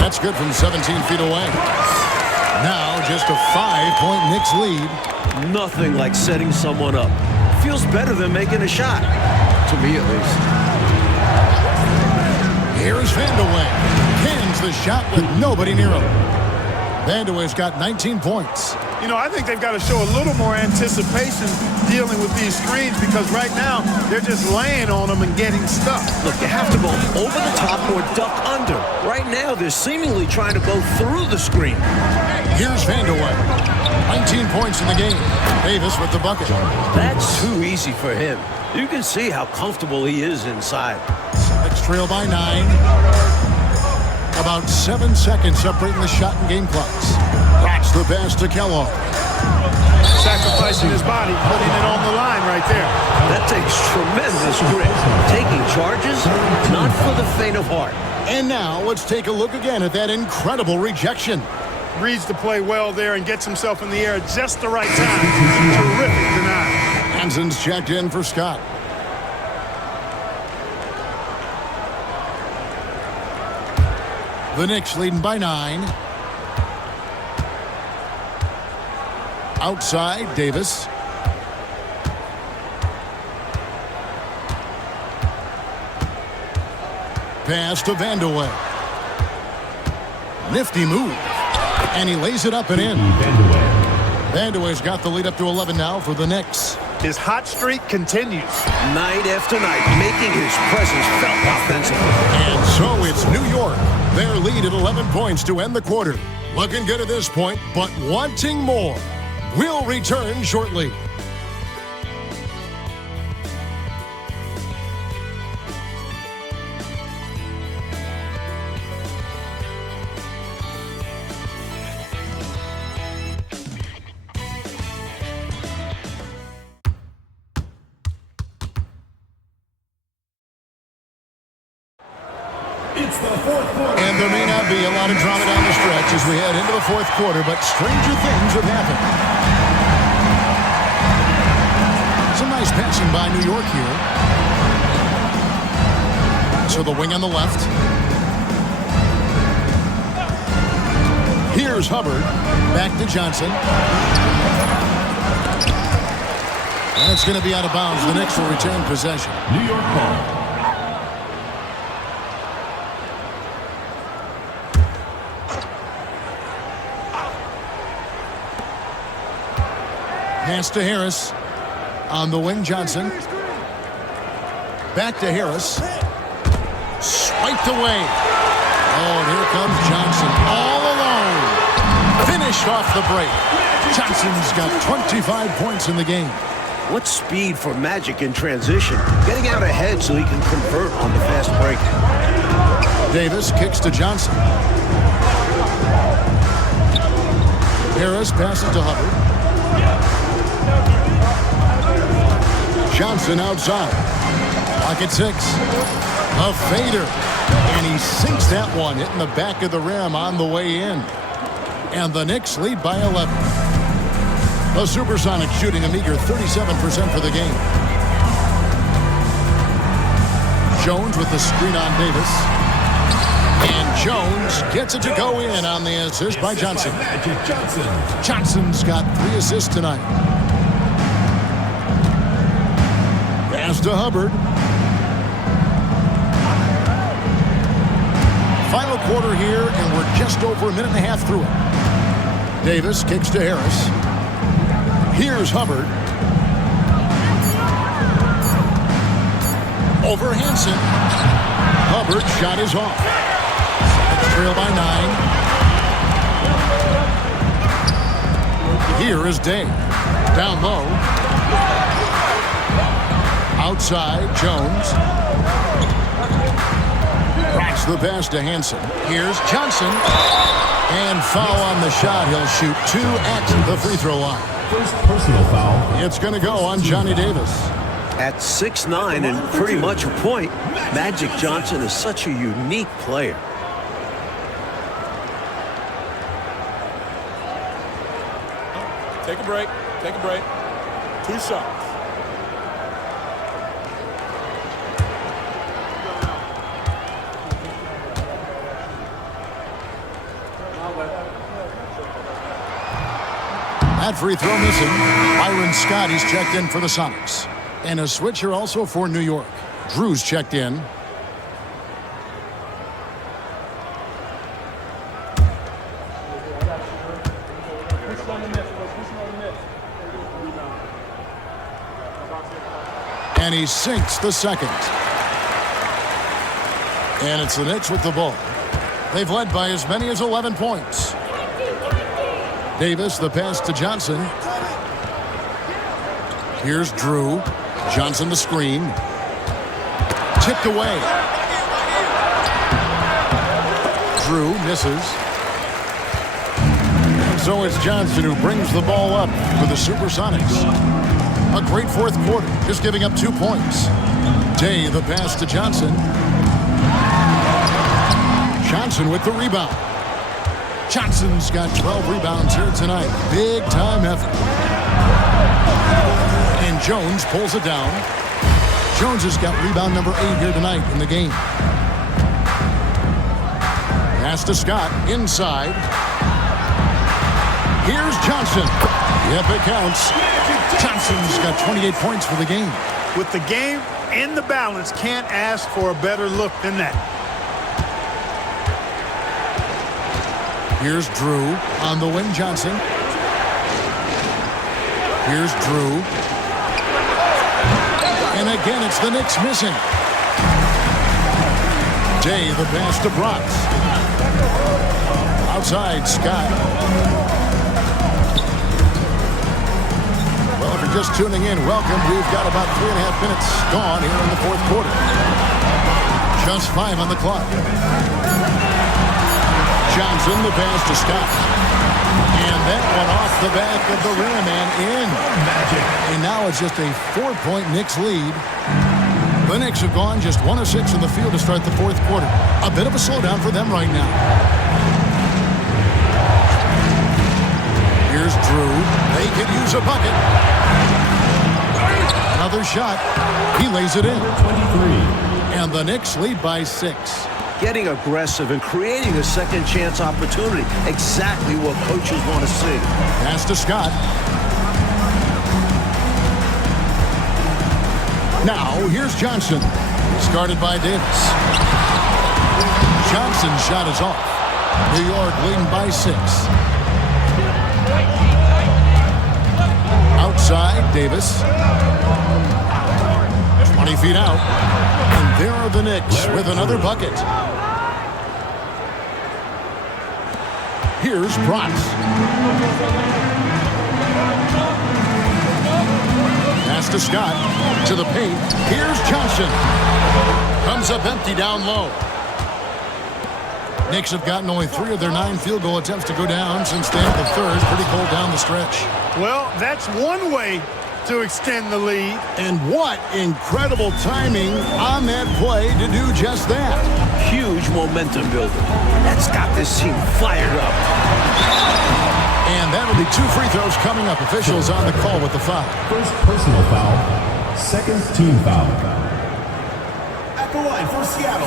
That's good from 17 feet away. Now just a 5-point Knicks lead. Nothing like setting someone up. Feels better than making a shot. To me, at least. Here's Vandeweghe. Cans the shot with nobody near him. Vandeweghe's got 19 points. You know, I think they've got to show a little more anticipation dealing with these screens because right now they're just laying on them and getting stuck. Look, you have to go over the top or duck under. Right now, they're seemingly trying to go through the screen. Here's Vandeweghe. 19 points in the game. Davis with the bucket. That's too easy for him. You can see how comfortable he is inside. Sonics trail by 9. About 7 seconds separating the shot and game clocks. That's the pass to Kellogg. Sacrificing his body, putting it on the line right there. That takes tremendous grit. Taking charges, not for the faint of heart. And now let's take a look again at that incredible rejection. Reads the play well there and gets himself in the air at just the right time. Terrific denial. Hanson's checked in for Scott. The Knicks leading by 9. Outside, Davis. Pass to Vandeweghe. Nifty move. And he lays it up and in. Vandeweghe's got the lead up to 11 now for the Knicks. His hot streak continues. Night after night, making his presence felt offensively. And so it's New York. Their lead at 11 points to end the quarter. Looking good at this point, but wanting more. We'll return shortly. And there may not be a lot of drama down the stretch as we head into the fourth quarter, but stranger things have happened. Some nice passing by New York here. So the wing on the left. Here's Hubbard. Back to Johnson. And it's going to be out of bounds. The Knicks will return possession. New York ball. Pass to Harris. On the wing, Johnson. Back to Harris. Swiped away. Oh, and here comes Johnson. All alone. Finished off the break. Johnson's got 25 points in the game. What speed for Magic in transition. Getting out ahead so he can convert on the fast break. Davis kicks to Johnson. Harris passes to Hubbard. Johnson outside. Pocket 6. A fader. And he sinks that one, hitting the back of the rim on the way in. And the Knicks lead by 11. The Supersonics shooting a meager 37% for the game. Jones with the screen on Davis. And Jones gets it to go in on the assist by Johnson. Johnson's got 3 assists tonight. Pass to Hubbard. Final quarter here, and we're just over a minute and a half through it. Davis kicks to Harris. Here's Hubbard. Over Hansen. Hubbard's shot is off. Trail by 9. Here is Day. Down low. Outside, Jones. Cracks the pass to Hansen. Here's Johnson. And foul on the shot. He'll shoot 2 at the free throw line. First personal foul. It's going to go on Johnny Davis. At 6'9" and pretty much a point, Magic Johnson is such a unique player. Take a break. Take a break. 2 shots. That free throw missing. Byron Scott is checked in for the Sonics. And a switcher also for New York. Drew's checked in. And he sinks the second. And it's the Knicks with the ball. They've led by as many as 11 points. Davis, the pass to Johnson. Here's Drew. Johnson the screen. Tipped away. Drew misses. And so it's Johnson who brings the ball up for the Supersonics. A great fourth quarter, just giving up 2 points. Day, the pass to Johnson. Johnson with the rebound. Johnson's got 12 rebounds here tonight. Big time effort. And Jones pulls it down. Jones has got rebound number 8 here tonight in the game. Pass to Scott, inside. Here's Johnson. Yep, it counts. Johnson's got 28 points for the game. With the game in the balance, can't ask for a better look than that. Here's Drew on the wing, Johnson. Here's Drew. And again, it's the Knicks missing. Day, the pass to Brox. Outside, Scott. Well, if you're just tuning in, welcome. We've got about 3.5 minutes gone here in the fourth quarter. Just 5 on the clock. Johnson, the pass to Scott. And that one off the back of the rim and in. And now it's just a 4-point Knicks lead. The Knicks have gone just 1 of 6 in the field to start the fourth quarter. A bit of a slowdown for them right now. Here's Drew. They could use a bucket. Another shot. He lays it in. 23. And the Knicks lead by 6. Getting aggressive and creating a second chance opportunity. Exactly what coaches want to see. Pass to Scott. Now, here's Johnson. Started by Davis. Johnson's shot is off. New York leading by 6. Outside, Davis. 20 feet out. And there are the Knicks with another bucket. Here's Brox. Pass to Scott. To the paint. Here's Johnson. Comes up empty down low. Knicks have gotten only 3 of their 9 field goal attempts to go down since the end of the third. Pretty cold down the stretch. Well, that's one way to extend the lead. And what incredible timing on that play to do just that. Huge momentum builder. That's got this team fired up. And that'll be 2 free throws coming up. Officials on the call with the foul. First personal foul. Second team foul. At the line line for Seattle,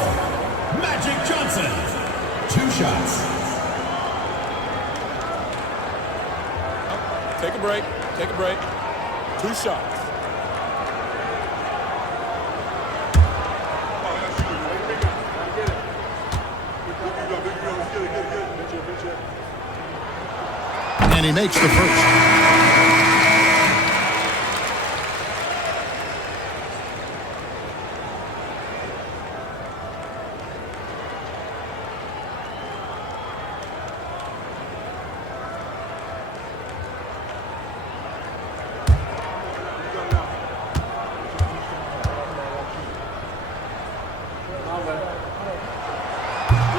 Magic Johnson. 2 shots. Take a break. Take a break. 2 shots. And he makes the first.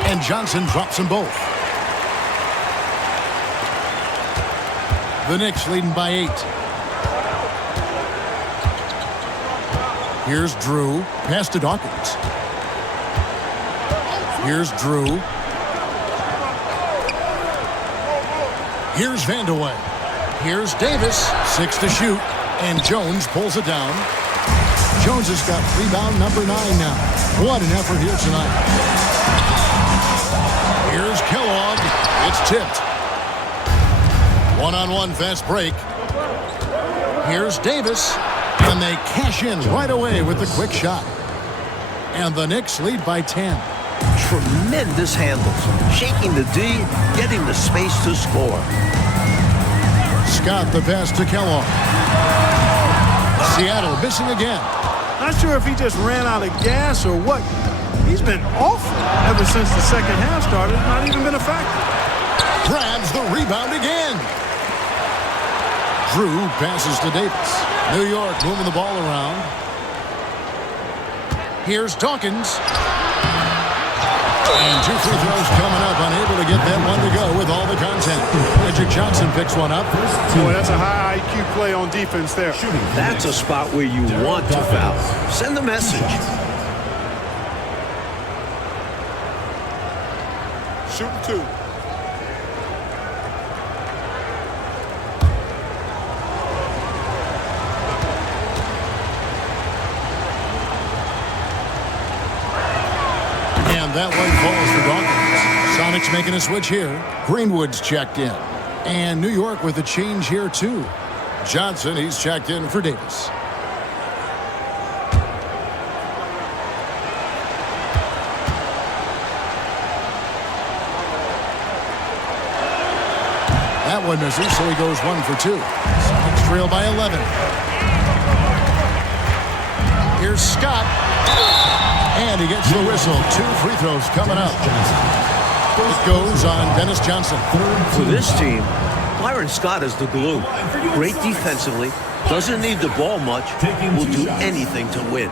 And Johnson drops them both. The Knicks leading by 8. Here's Drew. Pass to Dawkins. Here's Drew. Here's Vandeweghe. Here's Davis. 6 to shoot. And Jones pulls it down. Jones has got rebound number 9 now. What an effort here tonight. Here's Kellogg. It's tipped. One-on-one fast break. Here's Davis. And they cash in right away with the quick shot. And the Knicks lead by 10. Tremendous handles. Shaking the D, getting the space to score. Scott the pass to Kellogg. Seattle missing again. Not sure if he just ran out of gas or what. He's been awful ever since the second half started. Not even been a factor. Grabs the rebound again. Drew passes to Davis. New York moving the ball around. Here's Dawkins. And 2 free throws coming up. Unable to get that one to go with all the content. Magic Johnson picks one up. Boy, that's a high IQ play on defense there. That's a spot where you want to foul. Send the message. Shooting 2. And that one falls for Dawkins. Sonics making a switch here. Greenwood's checked in. And New York with a change here too. Johnson, he's checked in for Davis. That one misses, so he goes 1 for 2. Sonics trail by 11. Here's Scott. And he gets the whistle. 2 free throws coming up. It goes on Dennis Johnson. For this team, Byron Scott is the glue. Great defensively. Doesn't need the ball much. Will do anything to win.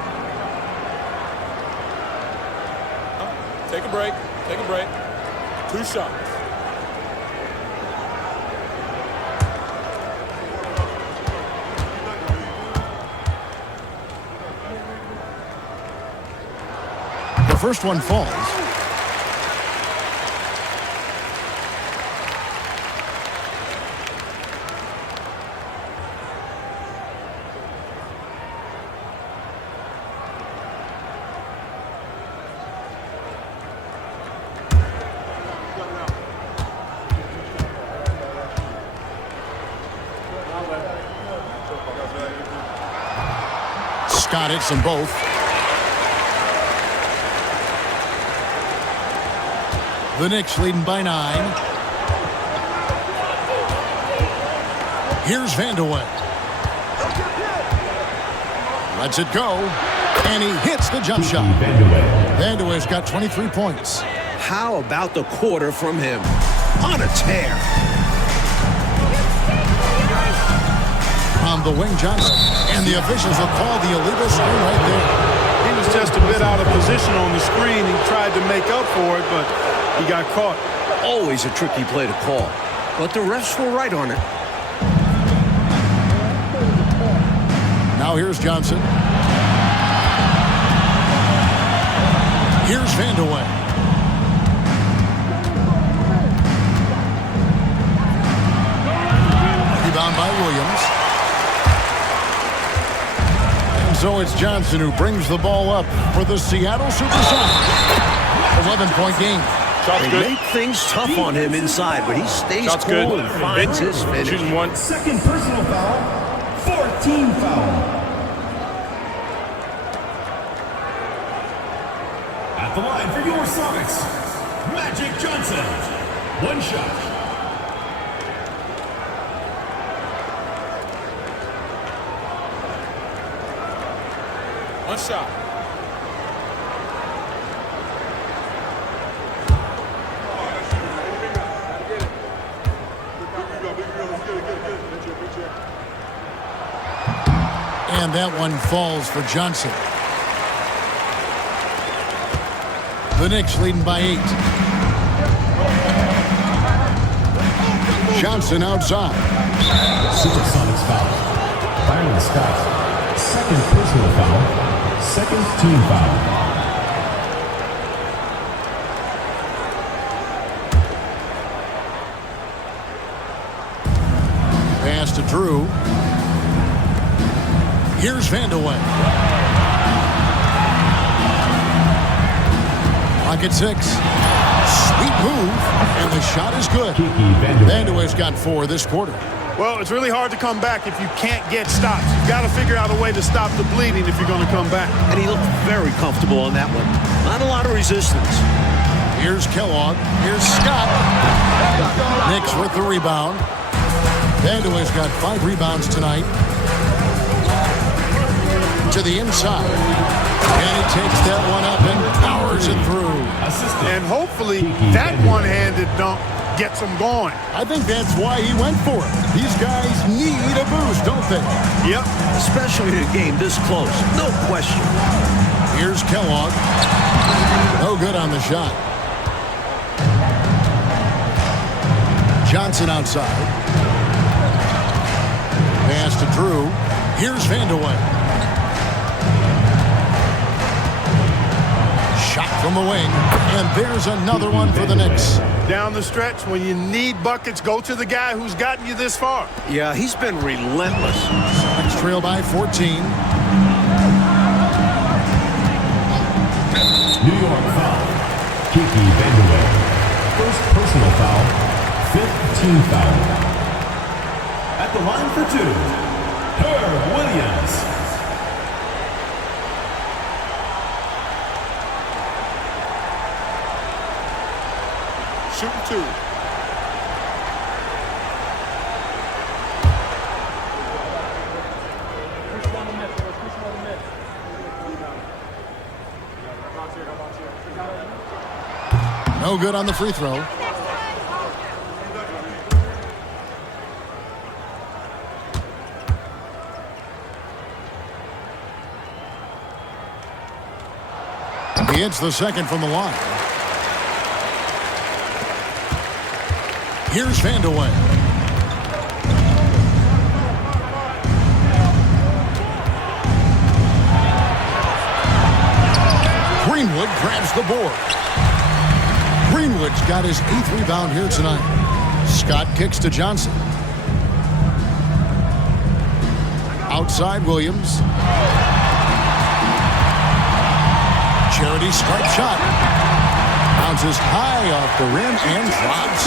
Take a break. Take a break. 2 shots. The first one falls. Scott hits them both. The Knicks leading by 9. Here's Vandeweghe. Lets it go. And he hits the jump shot. Vandeweghe's got 23 points. How about the quarter from him? On a tear. On the wing, Johnson. And the officials will call the illegal screen right there. He was just a bit out of position on the screen. He tried to make up for it, but he got caught. Always a tricky play to call. But the refs were right on it. Now here's Johnson. Here's Vandeweghe. Rebound by Williams. And So it's Johnson who brings the ball up for the Seattle Supersonics. 11-point game. Shot's They good. make things tough on him inside, but he stays Shot's cool good. and finds his finish. Shooting one. Second personal foul. 14 foul. At the line for your Sonics, Magic Johnson. One shot. One shot. And that one falls for Johnson. The Knicks leading by 8. Johnson outside. Supersonics foul. Byron Scott. Second personal foul. Second team foul. Pass to Drew. Here's Vandeweghe. Pocket 6. Sweet move. And the shot is good. Vandeweghe's got 4 this quarter. Well, it's really hard to come back if you can't get stops. You've got to figure out a way to stop the bleeding if you're going to come back. And he looked very comfortable on that one. Not a lot of resistance. Here's Kellogg. Here's Scott. Knicks with the rebound. Vandeweghe's got 5 rebounds tonight. To the inside. And he takes that one up and powers it through. And hopefully that one-handed dunk gets them going. I think that's why he went for it. These guys need a boost, don't they? Yep. Especially in a game this close. No question. Here's Kellogg. No good on the shot. Johnson outside. Pass to Drew. Here's Vandeweghe. Shot from the wing. And there's another one for the Knicks. Down the stretch, when you need buckets, go to the guy who's gotten you this far. Yeah, he's been relentless. Knicks trail by 14. New York foul. Kiki Vandeweghe. First personal foul. Fifth team foul. At the line for 2, Herb Williams. Shooting 2. No good on the free throw. He hits the second from the line. Here's Vandeweghe. Greenwood grabs the board. Greenwood's got his 8th rebound here tonight. Scott kicks to Johnson. Outside Williams. Charity stripe shot. Bounces high off the rim and drops.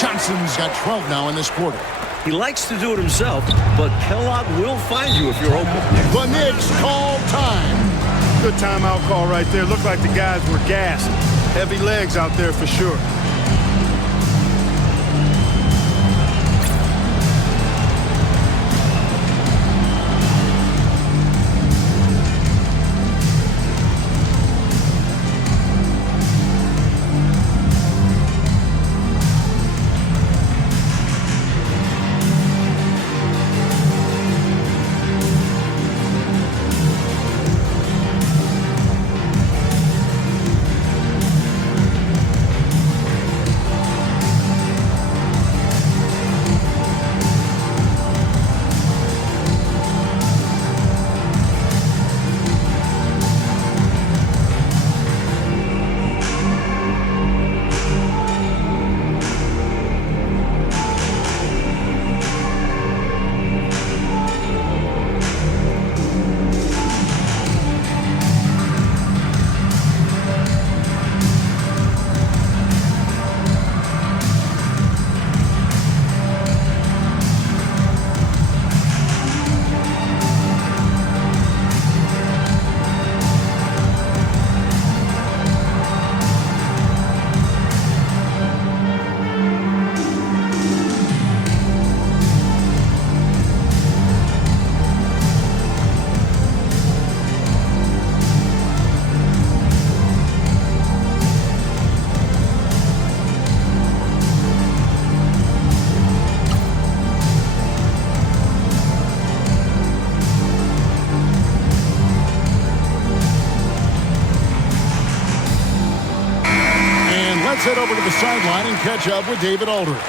Johnson's got 12 now in this quarter. He likes to do it himself, but Kellogg will find you if you're open. The Knicks call time. Good timeout call right there. Looked like the guys were gassed. Heavy legs out there for sure. Let's head over to the sideline and catch up with David Aldridge.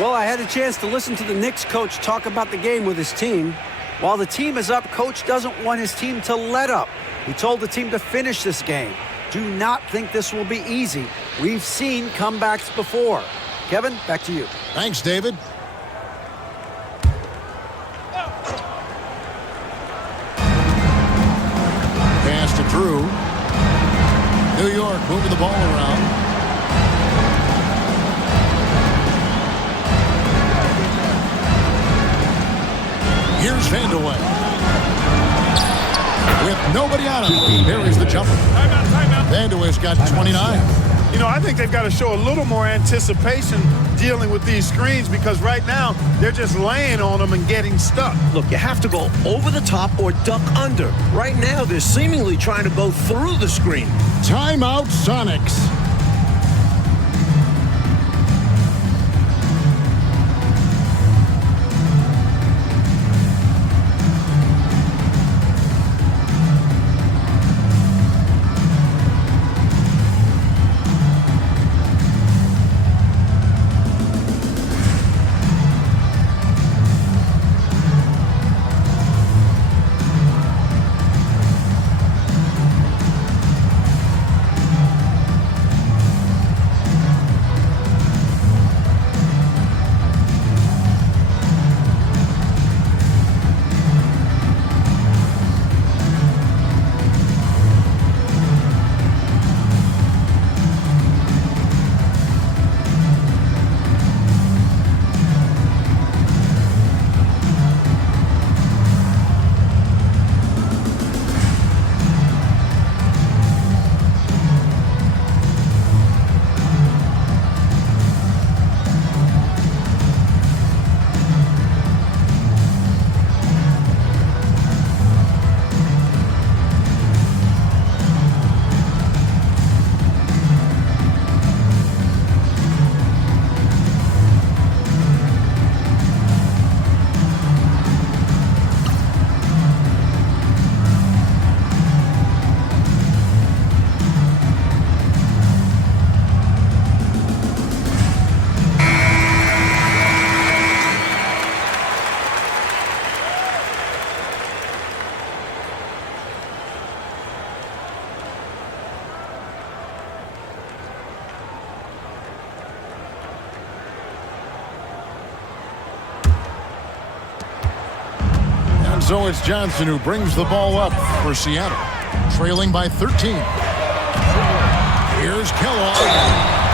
Well, I had a chance to listen to the Knicks coach talk about the game with his team. While the team is up, coach doesn't want his team to let up. He told the team to finish this game. Do not think this will be easy. We've seen comebacks before. Kevin, back to you. Thanks, David. Pass to Drew. New York moving the ball around. Here's Vandeweghe. With nobody on him, there is the jumper. Timeout. Vandeweghe's got 29. You know, I think they've got to show a little more anticipation dealing with these screens because right now they're just laying on them and getting stuck. Look, you have to go over the top or duck under. Right now, they're seemingly trying to go through the screen. Timeout, Sonics. So it's Johnson who brings the ball up for Seattle, trailing by 13. Here's Kellogg.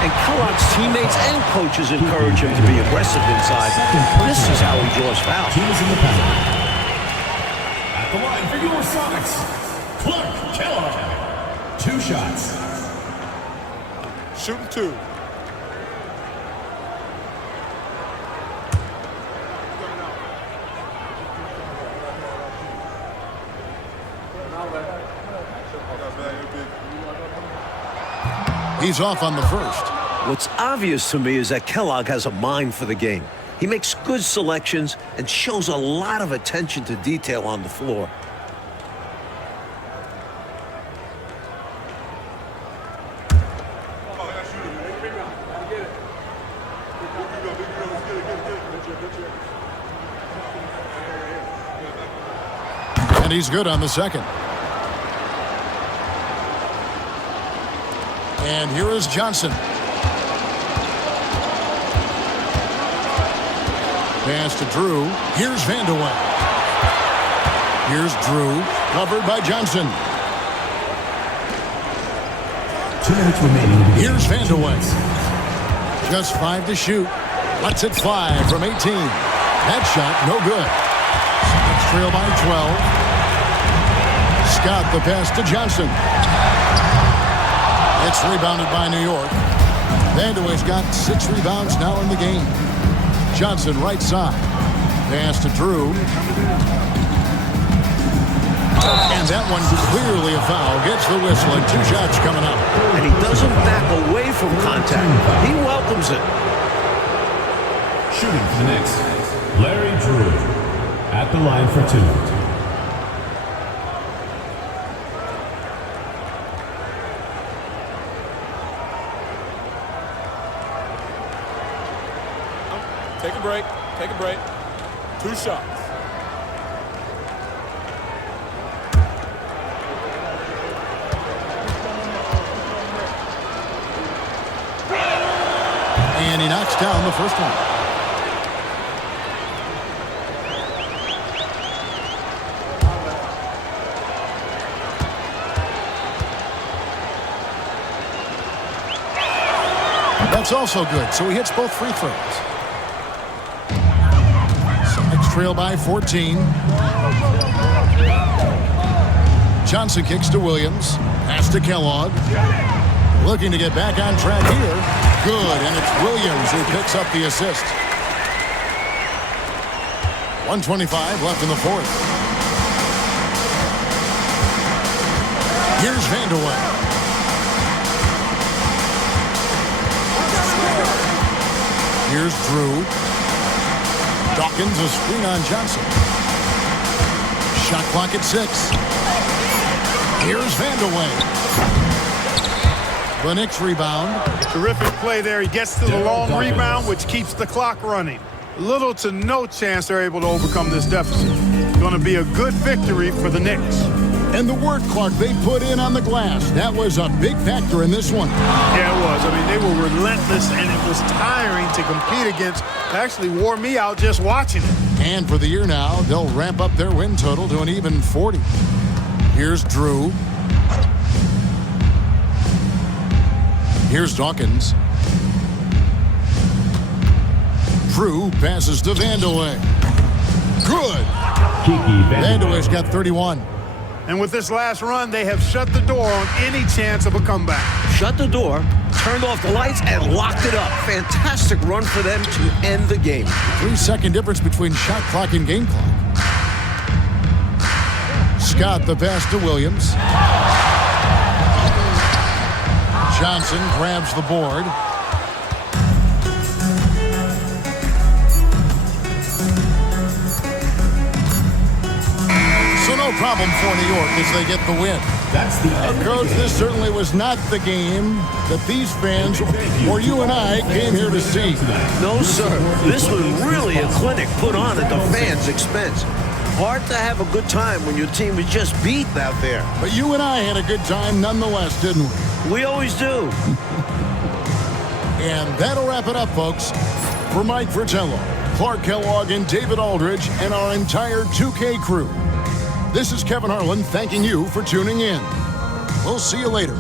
And Kellogg's teammates and coaches encourage him to be aggressive inside. This is how he draws fouls. Teams in the pattern. At the line for your Sonics, Clark Kellogg. 2 shots. Shooting 2. He's off on the first. What's obvious to me is that Kellogg has a mind for the game. He makes good selections and shows a lot of attention to detail on the floor. And he's good on the second. And here is Johnson. Pass to Drew. Here's Vandeweghe. Here's Drew, covered by Johnson. 2 minutes remaining. Here's Vandeweghe. Just 5 to shoot. Lets it fly from 18. That shot, no good. Let's trail by 12. Scott the pass to Johnson. It's rebounded by New York. Vandeweghe's got 6 rebounds now in the game. Johnson right side. Pass to Drew. And that one clearly a foul. Gets the whistle and 2 shots coming up. And he doesn't back away from contact. He welcomes it. Shooting for the Knicks, Larry Drew. At the line for 2. Take a break. Take a break. 2 shots. And he knocks down the first one. That's also good, so he hits both free throws. Sonics trail by 14. Johnson kicks to Williams. Pass to Kellogg. Looking to get back on track here. Good, and it's Williams who picks up the assist. 1:25 left in the fourth. Here's Vandeweghe. Here's Drew. Dawkins a screen on Johnson. Shot clock at 6. Here's Vandeweghe. The Knicks rebound. Terrific play there. He gets to the long rebound, which keeps the clock running. Little to no chance they're able to overcome this deficit. Going to be a good victory for the Knicks. And the word clock they put in on the glass, that was a big factor in this one. Yeah, it was. I mean, they were relentless, and it was tiring to compete against. It actually wore me out just watching it. And for the year now, they'll ramp up their win total to an even 40. Here's Drew. Here's Dawkins. Drew passes to Vandeweghe. Good. Vandeweghe's got 31. And with this last run, they have shut the door on any chance of a comeback. Shut the door, turned off the lights, and locked it up. Fantastic run for them to end the game. 3-second difference between shot clock and game clock. Scott the pass to Williams. Johnson grabs the board. So no problem for New York as they get the win. That's the end. Coach, this certainly was not the game that these fans or you and I came here to see. No, sir. This was really a clinic put on at the fans' expense. Hard to have a good time when your team is just beaten out there. But you and I had a good time nonetheless, didn't we? We always do. And that'll wrap it up, folks. For Mike Fratello, Clark Kellogg, and David Aldridge, and our entire 2K crew, this is Kevin Harlan thanking you for tuning in. We'll see you later.